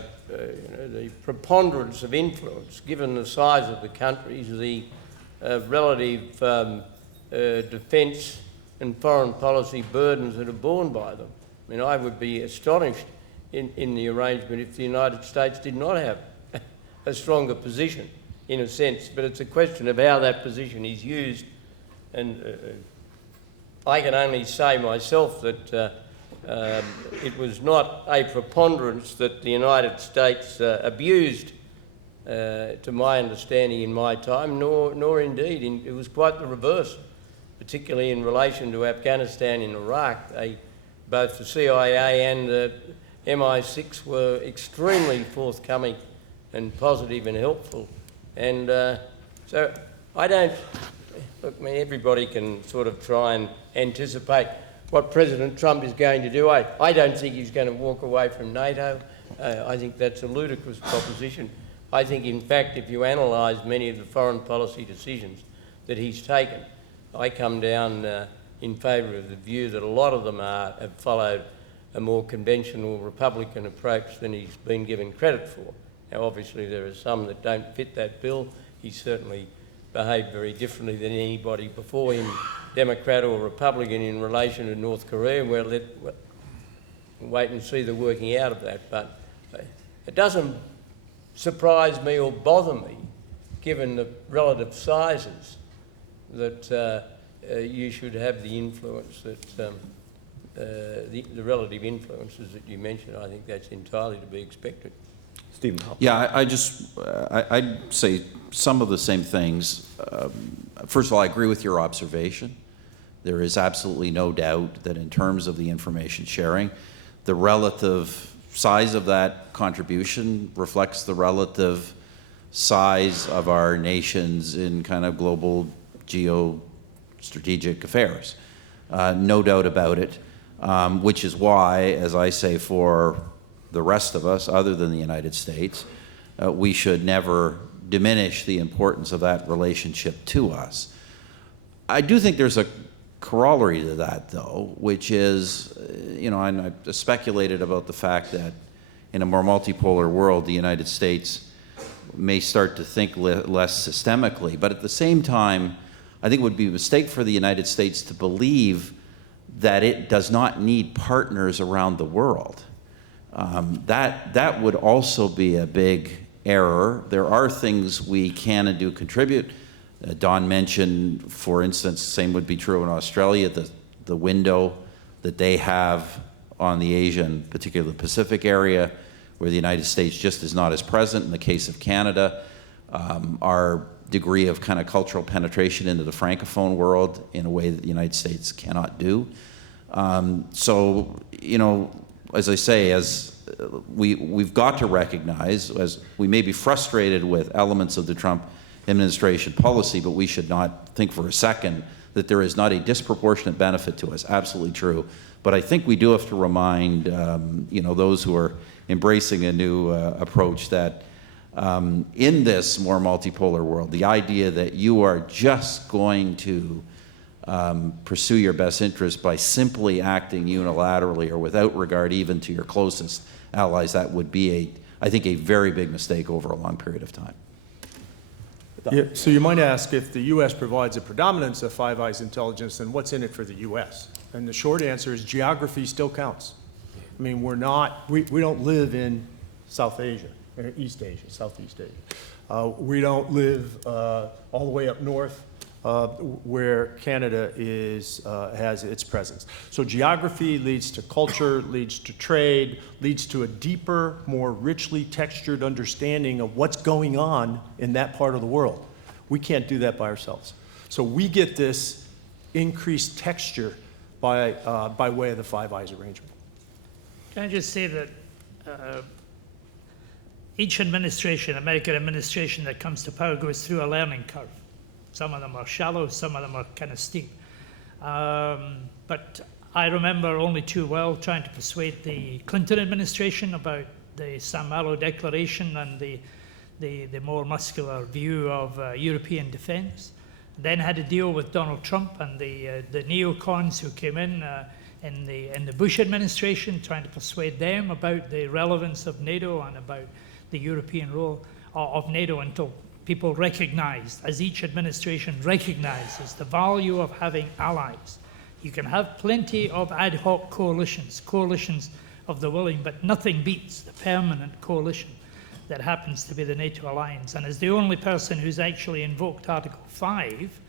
preponderance of influence, given the size of the countries, the relative defence and foreign policy burdens that are borne by them. I mean, I would be astonished in the arrangement if the United States did not have a stronger position, in a sense, but it's a question of how that position is used. And I can only say myself that it was not a preponderance that the United States abused, to my understanding in my time, nor indeed, it was quite the reverse, particularly in relation to Afghanistan and Iraq. Both the CIA and the MI6 were extremely forthcoming and positive and helpful. And so I don't, look, I mean, everybody can sort of try and anticipate what President Trump is going to do. I don't think he's going to walk away from NATO. I think that's a ludicrous proposition. I think, in fact, if you analyse many of the foreign policy decisions that he's taken, I come down in favour of the view that a lot of them have followed a more conventional Republican approach than he's been given credit for. Now, obviously, there are some that don't fit that bill. He certainly behaved very differently than anybody before him, Democrat or Republican, in relation to North Korea, and we'll wait and see the working out of that. But it doesn't surprise me or bother me, given the relative sizes, that you should have the influence that the relative influences that you mentioned. I think that's entirely to be expected. Stephen Harper. Yeah, I'd say some of the same things. First of all, I agree with your observation. There is absolutely no doubt that in terms of the information sharing, the relative size of that contribution reflects the relative size of our nations in kind of global geostrategic affairs. No doubt about it, which is why, as I say, for the rest of us, other than the United States, we should never diminish the importance of that relationship to us. I do think there's a corollary to that, though, which is, and I've speculated about the fact that in a more multipolar world, the United States may start to think less systemically. But at the same time, I think it would be a mistake for the United States to believe that it does not need partners around the world. That would also be a big error. There are things we can and do contribute. Don mentioned, for instance, same would be true in Australia, the window that they have on the Asian, particularly the Pacific area, where the United States just is not as present. In the case of Canada, our degree of kind of cultural penetration into the Francophone world in a way that the United States cannot do. So, as I say, as we've got to recognize, as we may be frustrated with elements of the Trump administration policy, but we should not think for a second that there is not a disproportionate benefit to us. Absolutely true. But I think we do have to remind, those who are embracing a new approach that in this more multipolar world, the idea that you are just going to pursue your best interest by simply acting unilaterally or without regard even to your closest allies, that would be, I think, a very big mistake over a long period of time. Yeah, so you might ask, if the U.S. provides a predominance of Five Eyes intelligence, then what's in it for the U.S.? And the short answer is geography still counts. I mean, we don't live in South Asia, East Asia, Southeast Asia. We don't live all the way up north where Canada has its presence. So geography leads to culture, leads to trade, leads to a deeper, more richly textured understanding of what's going on in that part of the world. We can't do that by ourselves. So we get this increased texture by way of the Five Eyes arrangement. Can I just say that each administration, American administration that comes to power, goes through a learning curve. Some of them are shallow, some of them are kind of steep. But I remember only too well trying to persuade the Clinton administration about the San Malo Declaration and the more muscular view of European defense. Then had to deal with Donald Trump and the neocons who came in the Bush administration, trying to persuade them about the relevance of NATO and about the European role of NATO, until people recognized, as each administration recognizes, the value of having allies. You can have plenty of ad hoc coalitions of the willing, but nothing beats the permanent coalition that happens to be the NATO alliance. And as the only person who's actually invoked Article 5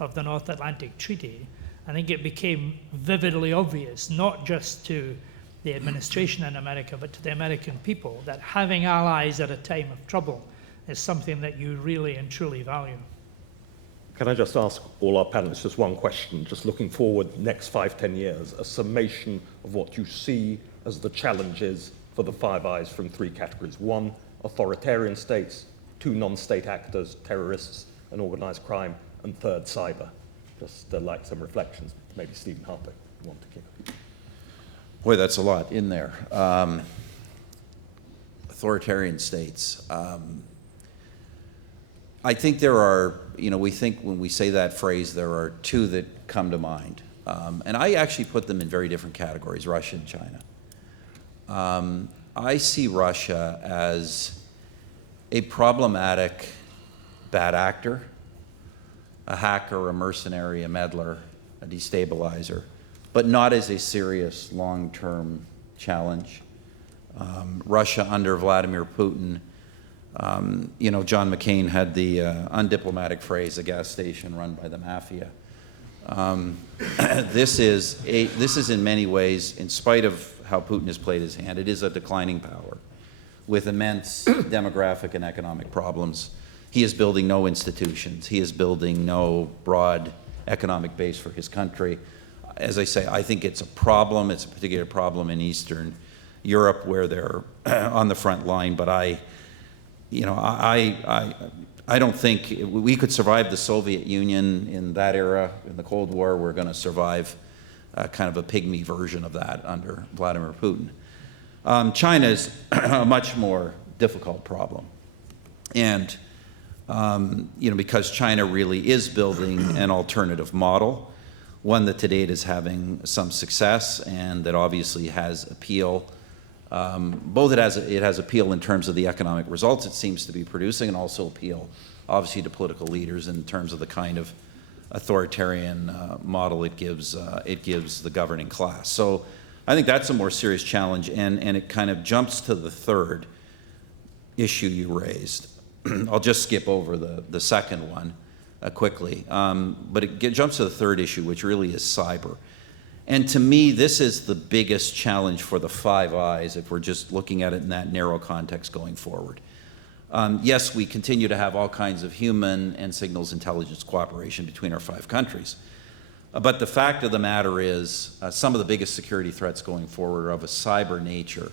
of the North Atlantic Treaty, I think it became vividly obvious, not just to the administration in America, but to the American people, that having allies at a time of trouble is something that you really and truly value. Can I just ask all our panelists just one question, just looking forward next 5-10 years, a summation of what you see as the challenges for the Five Eyes from three categories. 1, authoritarian states; 2, non-state actors, terrorists and organized crime; and 3rd, cyber. Just like some reflections. Maybe Stephen Harper you want to give. Boy, that's a lot in there. Authoritarian states. I think there are, we think when we say that phrase, there are 2 that come to mind. And I actually put them in very different categories, Russia and China. I see Russia as a problematic bad actor, a hacker, a mercenary, a meddler, a destabilizer, but not as a serious long-term challenge. Russia under Vladimir Putin You know, John McCain had the undiplomatic phrase, a gas station run by the mafia. This is in many ways, in spite of how Putin has played his hand, it is a declining power with immense demographic and economic problems. He is building no institutions. He is building no broad economic base for his country. As I say, I think it's a problem. It's a particular problem in Eastern Europe where they're on the front line, but I don't think we could survive the Soviet Union in that era, in the Cold War. We're going to survive kind of a pygmy version of that under Vladimir Putin. China is a much more difficult problem. And, because China really is building an alternative model, one that to date is having some success and that obviously has appeal. Both it has appeal in terms of the economic results it seems to be producing, and also appeal, obviously, to political leaders in terms of the kind of authoritarian model it gives the governing class. So I think that's a more serious challenge, and it kind of jumps to the third issue you raised. I'll just skip over the second one quickly, but it jumps to the third issue, which really is cyber. And to me, this is the biggest challenge for the Five Eyes if we're just looking at it in that narrow context going forward. Yes, we continue to have all kinds of human and signals intelligence cooperation between our 5 countries. But the fact of the matter is some of the biggest security threats going forward are of a cyber nature.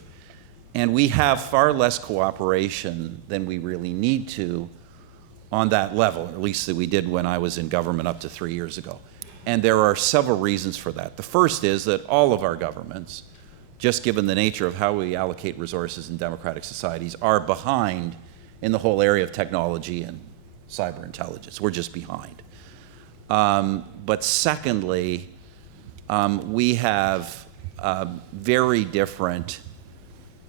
And we have far less cooperation than we really need to on that level, at least that we did when I was in government up to 3 years ago. And there are several reasons for that. The first is that all of our governments, just given the nature of how we allocate resources in democratic societies, are behind in the whole area of technology and cyber intelligence. We're just behind. But secondly, we have very different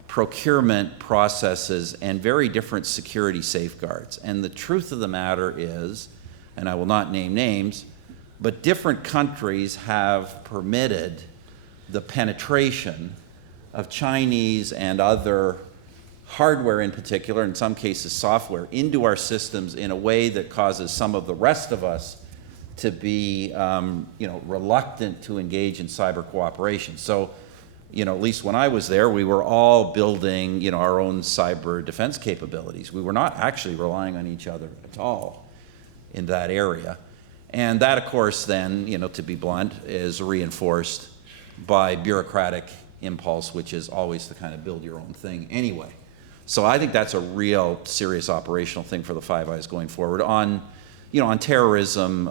procurement processes and very different security safeguards. And the truth of the matter is, and I will not name names, but different countries have permitted the penetration of Chinese and other hardware in particular, in some cases software, into our systems in a way that causes some of the rest of us to be reluctant to engage in cyber cooperation. So, at least when I was there, we were all building our own cyber defense capabilities. We were not actually relying on each other at all in that area. And that, of course, then, to be blunt, is reinforced by bureaucratic impulse, which is always to kind of build your own thing anyway. So I think that's a real serious operational thing for the Five Eyes going forward. On terrorism,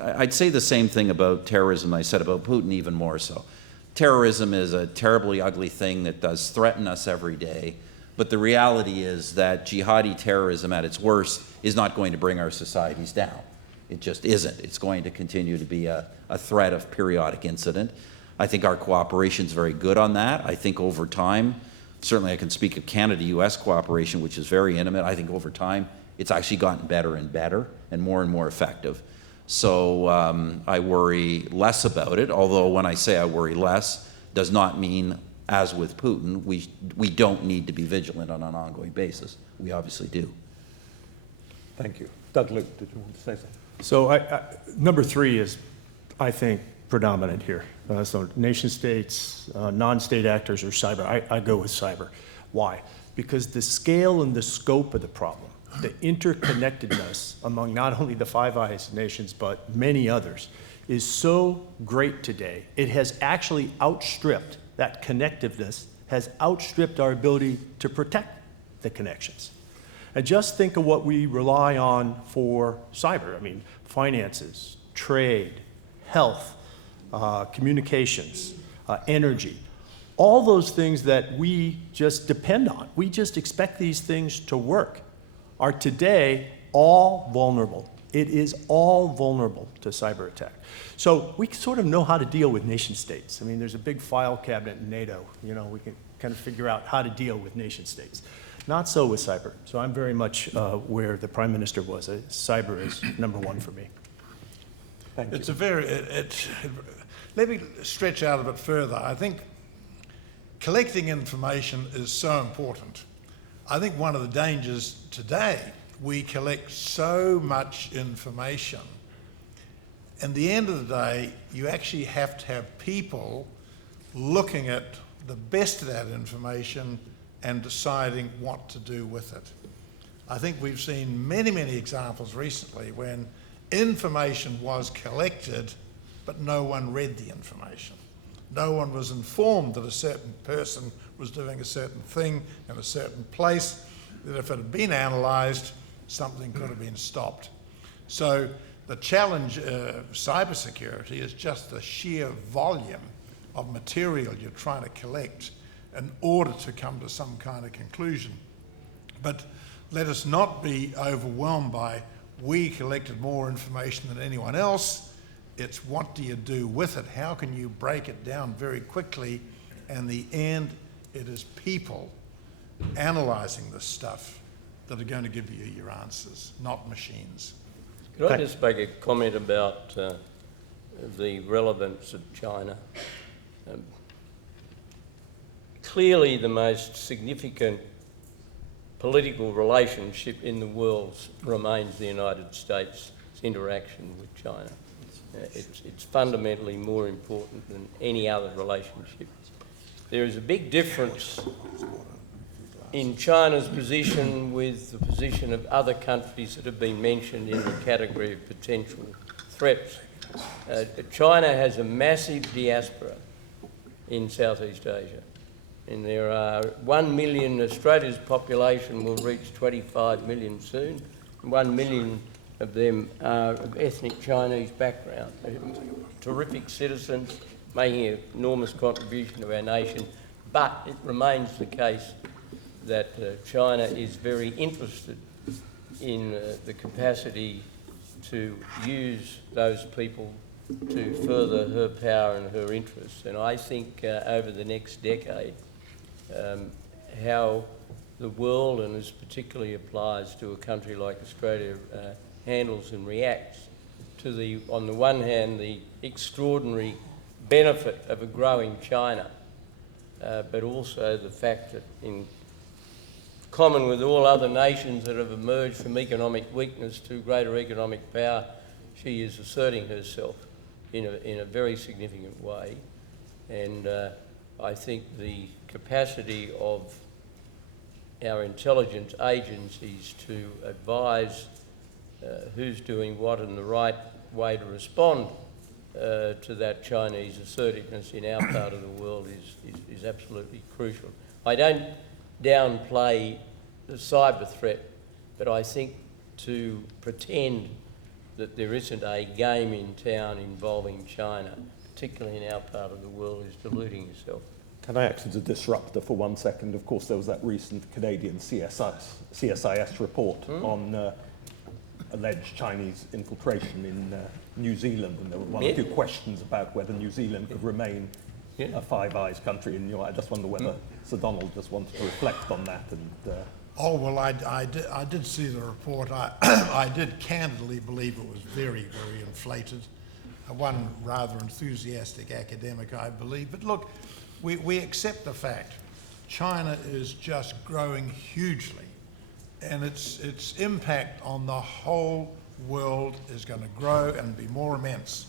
I'd say the same thing about terrorism I said about Putin, even more so. Terrorism is a terribly ugly thing that does threaten us every day. But the reality is that jihadi terrorism at its worst is not going to bring our societies down. It just isn't. It's going to continue to be a threat of periodic incident. I think our cooperation is very good on that. I think over time, certainly I can speak of Canada-US cooperation, which is very intimate. I think over time, it's actually gotten better and more effective. So I worry less about it, although when I say I worry less, does not mean, as with Putin, we don't need to be vigilant on an ongoing basis. We obviously do. Thank you. Doug Luke, did you want to say something? So number 3 is, I think, predominant here. So nation states, non-state actors, or cyber. I go with cyber. Why? Because the scale and the scope of the problem, the interconnectedness among not only the Five Eyes nations, but many others, is so great today. It has actually outstripped, that connectiveness has outstripped our ability to protect the connections. And just think of what we rely on for cyber. I mean, finances, trade, health, communications, energy, all those things that we just depend on. We just expect these things to work, are today all vulnerable. It is all vulnerable to cyber attack. So we sort of know how to deal with nation states. I mean, there's a big file cabinet in NATO. We can kind of figure out how to deal with nation states. Not so with cyber. So I'm very much where the Prime Minister was. Cyber is number 1 for me. Thank you. Let me stretch out a bit further. I think collecting information is so important. I think one of the dangers today, we collect so much information. In the end of the day, you actually have to have people looking at the best of that information and deciding what to do with it. I think we've seen many, many examples recently when information was collected, but no one read the information. No one was informed that a certain person was doing a certain thing in a certain place, that if it had been analysed, something could have been stopped. So the challenge of cybersecurity is just the sheer volume of material you're trying to collect in order to come to some kind of conclusion. But let us not be overwhelmed by we collected more information than anyone else. It's what do you do with it? How can you break it down very quickly? And in the end, it is people analysing this stuff that are going to give you your answers, not machines. Could I just make a comment about the relevance of China? Clearly the most significant political relationship in the world remains the United States' interaction with China. It's fundamentally more important than any other relationship. There is a big difference in China's position with the position of other countries that have been mentioned in the category of potential threats. China has a massive diaspora in Southeast Asia, and there are 1 million, Australia's population will reach 25 million soon. 1 million of them are of ethnic Chinese background. They're terrific citizens, making an enormous contribution to our nation, but it remains the case that China is very interested in the capacity to use those people to further her power and her interests. And I think over the next decade, how the world, and this particularly applies to a country like Australia, handles and reacts to the, on the one hand, the extraordinary benefit of a growing China, but also the fact that in common with all other nations that have emerged from economic weakness to greater economic power, she is asserting herself in a very significant way. And I think the capacity of our intelligence agencies to advise who's doing what and the right way to respond to that Chinese assertiveness in our part of the world is absolutely crucial. I don't downplay the cyber threat, but I think to pretend that there isn't a game in town involving China, particularly in our part of the world, is deluding yourself. Can I act as a disruptor for 1 second? Of course, there was that recent Canadian CSIS report on alleged Chinese infiltration in New Zealand, and there were one or two questions about whether New Zealand could remain a Five Eyes country. And I just wonder whether Sir Donald just wanted to reflect on that. And oh, well, I did see the report. I did candidly believe it was very, very inflated. One rather enthusiastic academic, I believe. But look, we accept the fact China is just growing hugely, and its impact on the whole world is going to grow and be more immense.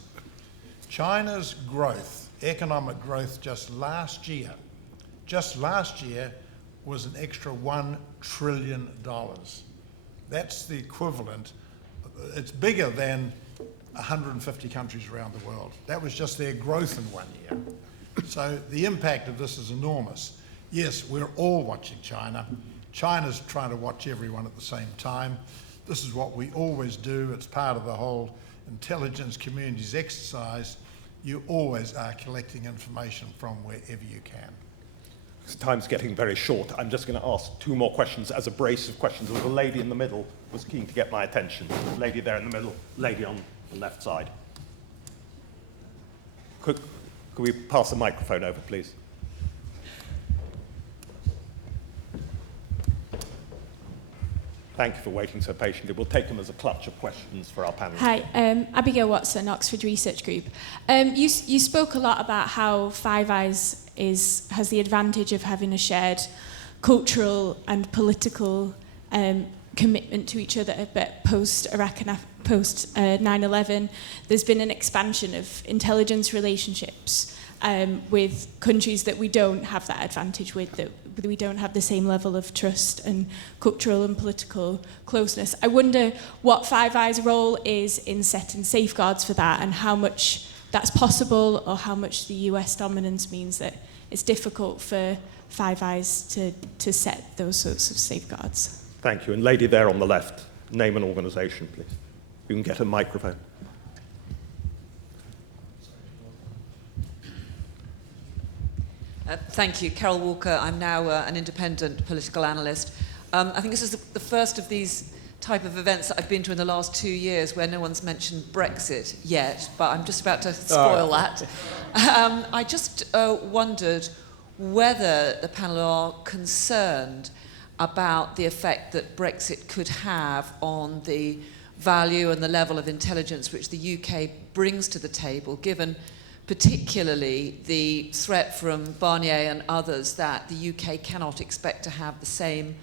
China's growth, economic growth just last year was an extra $1 trillion. That's the equivalent. It's bigger than 150 countries around the world. That was just their growth in 1 year. So the impact of this is enormous. Yes, we're all watching China. China's trying to watch everyone at the same time. This is what we always do. It's part of the whole intelligence community's exercise. You always are collecting information from wherever you can. Time's getting very short. I'm just going to ask 2 more questions as a brace of questions. There was a lady in the middle who was keen to get my attention. Lady there in the middle, lady on the left side. Could we pass the microphone over, please? Thank you for waiting so patiently. We'll take them as a clutch of questions for our panel. Hi, Abigail Watson, Oxford Research Group. You spoke a lot about how Five Eyes has the advantage of having a shared cultural and political commitment to each other. But post-Iraq and post 9/11, there's been an expansion of intelligence relationships with countries that we don't have that advantage with, that we don't have the same level of trust and cultural and political closeness. I wonder what Five Eyes' role is in setting safeguards for that, and how much that's possible, or how much the US dominance means that it's difficult for Five Eyes to set those sorts of safeguards. Thank you. And lady there on the left, name and organisation, please. You can get a microphone. Thank you. Carol Walker. I'm now an independent political analyst. I think this is the first of these type of events that I've been to in the last 2 years where no one's mentioned Brexit yet, but I'm just about to spoil that. I just wondered whether the panel are concerned about the effect that Brexit could have on the value and the level of intelligence which the UK brings to the table, given particularly the threat from Barnier and others that the UK cannot expect to have the same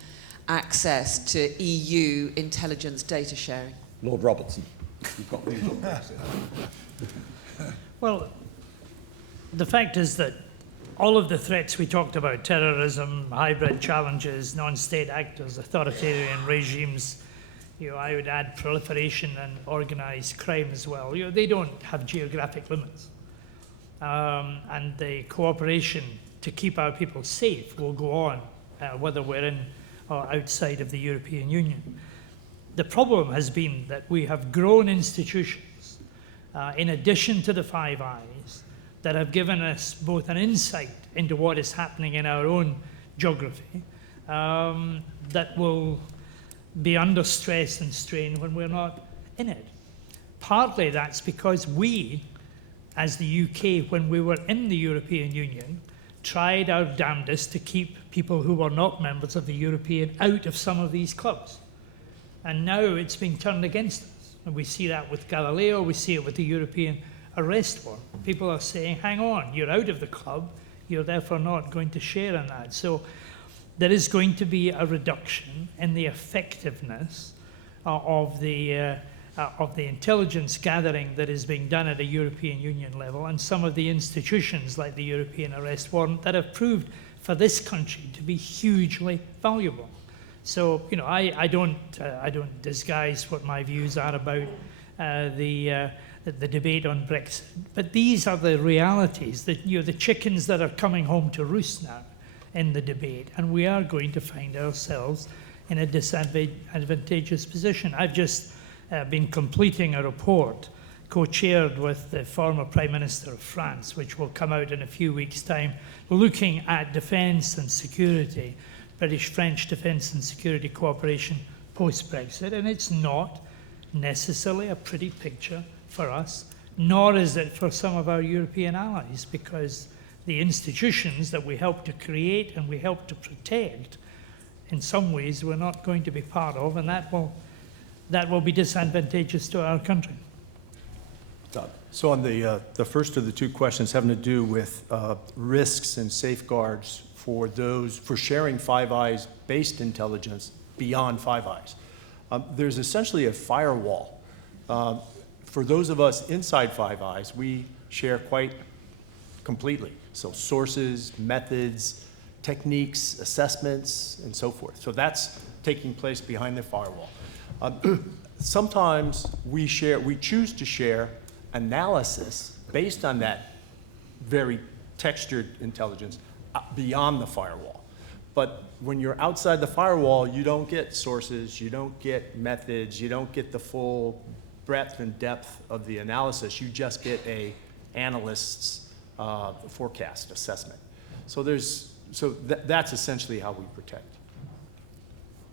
access to EU intelligence data sharing. Lord Robertson, you've got views on Brexit. Well, the fact is that all of the threats we talked about, terrorism, hybrid challenges, non-state actors, authoritarian regimes, I would add proliferation and organised crime as well. They don't have geographic limits. And the cooperation to keep our people safe will go on, whether we're in or outside of the European Union. The problem has been that we have grown institutions, in addition to the Five Eyes, that have given us both an insight into what is happening in our own geography, that will be under stress and strain when we're not in it. Partly that's because we, as the UK, when we were in the European Union, tried our damnedest to keep people who were not members of the European out of some of these clubs. And now it's being turned against us. And we see that with Galileo, we see it with the European arrest warrant. People are saying, hang on, you're out of the club, you're therefore not going to share in that. So there is going to be a reduction in the effectiveness of the intelligence gathering that is being done at a European Union level, and some of the institutions like the European arrest warrant that have proved for this country to be hugely valuable. So, I don't disguise what my views are about the debate on Brexit, but these are the realities that the chickens that are coming home to roost now in the debate, and we are going to find ourselves in a disadvantageous position. I've just been completing a report co-chaired with the former Prime Minister of France, which will come out in a few weeks' time, looking at defence and security, British-French defence and security cooperation post-Brexit, and it's not necessarily a pretty picture for us, nor is it for some of our European allies, because the institutions that we help to create and we help to protect, in some ways we're not going to be part of, and that will be disadvantageous to our country. So on the first of the two questions having to do with risks and safeguards for sharing Five Eyes-based intelligence beyond Five Eyes, there's essentially a firewall. For those of us inside Five Eyes, we share quite completely. So sources, methods, techniques, assessments, and so forth. So that's taking place behind the firewall. Sometimes we choose to share analysis based on that very textured intelligence beyond the firewall. But when you're outside the firewall, you don't get sources, you don't get methods, you don't get the full breadth and depth of the analysis. You just get a analyst's forecast assessment. So that's essentially how we protect.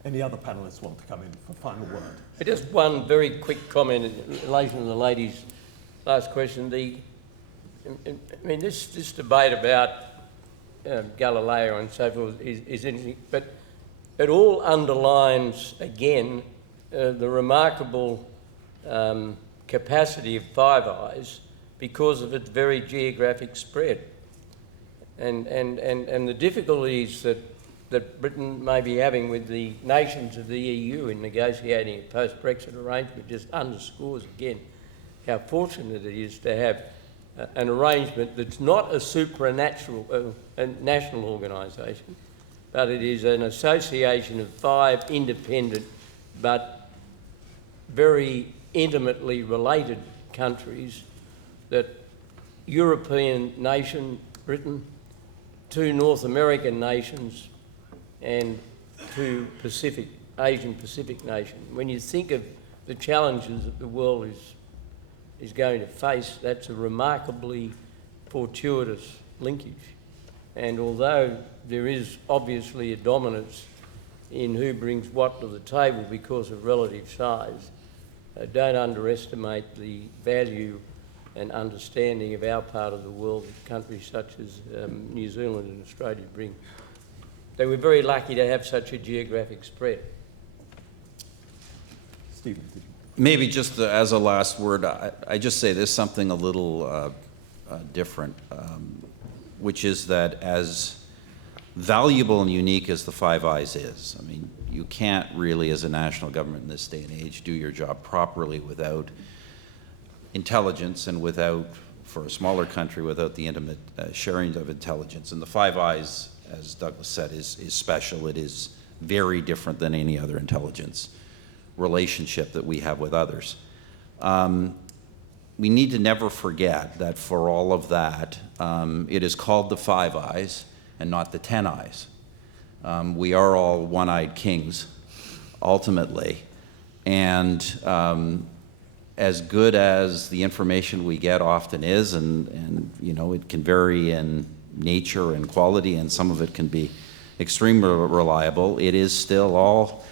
Any other panelists want to come in for final word? Just one very quick comment in relation to the lady's last question. This debate about Galileo and so forth is interesting, but it all underlines again the remarkable capacity of Five Eyes because of its very geographic spread, and the difficulties that that Britain may be having with the nations of the EU in negotiating a post-Brexit arrangement just underscores again how fortunate it is to have an arrangement that's not a supranational, a national organisation, but it is an association of 5 independent but very intimately related countries, that European nation, Britain, 2 North American nations, and 2 Asian Pacific nations. When you think of the challenges that the world is going to face, that's a remarkably fortuitous linkage. And although there is obviously a dominance in who brings what to the table because of relative size, don't underestimate the value and understanding of our part of the world that countries such as New Zealand and Australia bring. They were very lucky to have such a geographic spread. Stephen, maybe just as a last word, I just say this, something a little different, which is that as valuable and unique as the Five Eyes is, I mean, you can't really, as a national government in this day and age, do your job properly without intelligence and without, for a smaller country, without the intimate sharing of intelligence. And the Five Eyes, as Douglas said, is special. It is very different than any other intelligence relationship that we have with others. We need to never forget that for all of that, it is called the Five Eyes and not the 10 Eyes. We are all one-eyed kings, ultimately. And as good as the information we get often is, and you know, it can vary in nature and quality, and some of it can be extremely reliable, it is still all,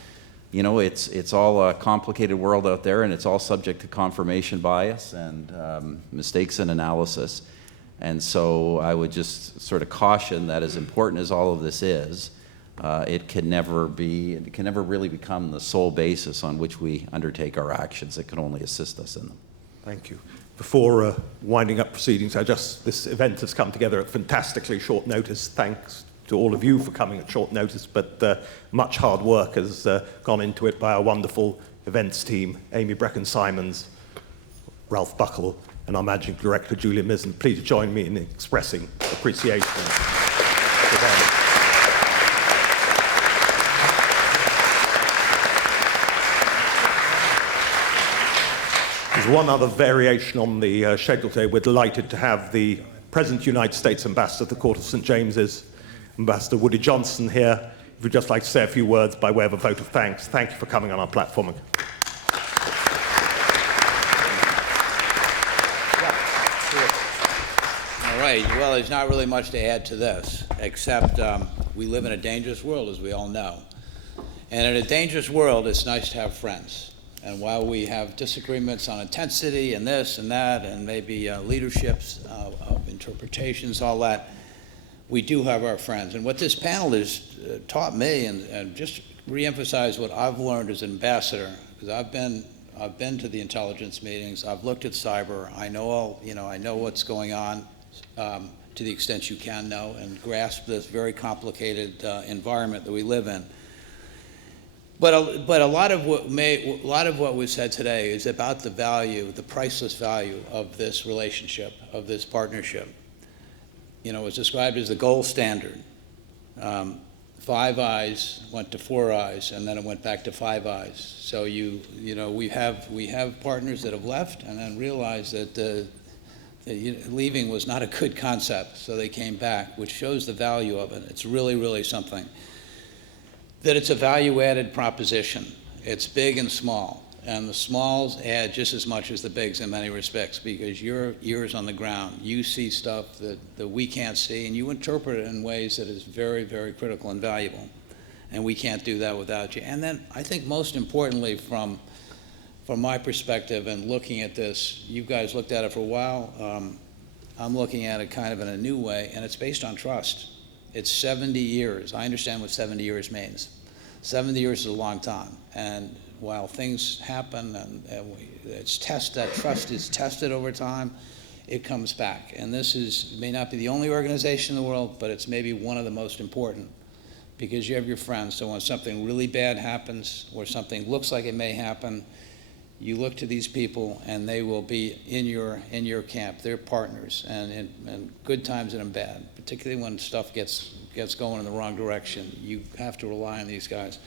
you know, it's all a complicated world out there, and it's all subject to confirmation bias and mistakes in analysis. And so I would just sort of caution that as important as all of this is, it can never really become the sole basis on which we undertake our actions. It can only assist us in them. Thank you. Before winding up proceedings, this event has come together at fantastically short notice. Thanks to all of you for coming at short notice, but much hard work has gone into it by our wonderful events team, Amy Brecken-Simons, Ralph Buckle, and our Managing Director, Julia Mizzen. Please join me in expressing appreciation to them. There's one other variation on the schedule today. We're delighted to have the present United States Ambassador to the Court of St. James's, Ambassador Woody Johnson, here. If you'd just like to say a few words by way of a vote of thanks. Thank you for coming on our platform. All right, well, there's not really much to add to this, except we live in a dangerous world, as we all know. And in a dangerous world, it's nice to have friends. And while we have disagreements on intensity and this and that, and maybe leaderships of interpretations, all that, we do have our friends. And what this panel has taught me, and just reemphasize what I've learned as an ambassador, because I've been to the intelligence meetings, I've looked at cyber, I know I know what's going on to the extent you can know, and grasp this very complicated environment that we live in. But a lot of what was said today is about the value, the priceless value of this relationship, of this partnership. You know, it's described as the gold standard. Five Eyes went to Four Eyes, and then it went back to Five Eyes. So we have partners that have left and then realized that leaving was not a good concept, so they came back, which shows the value of it. It's really, really something. That it's a value-added proposition. It's big and small, and the smalls add just as much as the bigs in many respects, because your ears on the ground, you see stuff that we can't see, and you interpret it in ways that is very, very critical and valuable, and we can't do that without you. And then I think most importantly, from my perspective and looking at this, you guys looked at it for a while, I'm looking at it kind of in a new way, and it's based on trust. It's 70 years. I understand what 70 years means. 70 years is a long time. And while things happen and that trust is tested over time, it comes back. And this may not be the only organization in the world, but it's maybe one of the most important because you have your friends. So when something really bad happens or something looks like it may happen, you look to these people and they will be in your camp. They're partners, and in good times and in bad, particularly when stuff gets going in the wrong direction. You have to rely on these guys.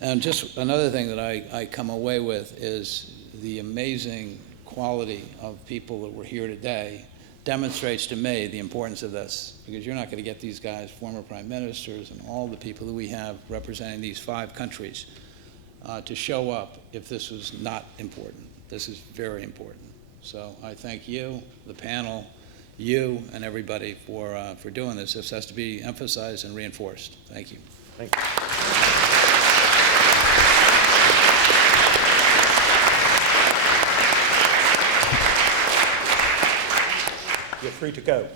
And just another thing that I come away with is the amazing quality of people that were here today demonstrates to me the importance of this, because you're not going to get these guys, former prime ministers and all the people that we have representing these 5 countries, to show up if this was not important. This is very important. So I thank you, the panel, you, and everybody for doing this. This has to be emphasized and reinforced. Thank you. Thank you. You're free to go.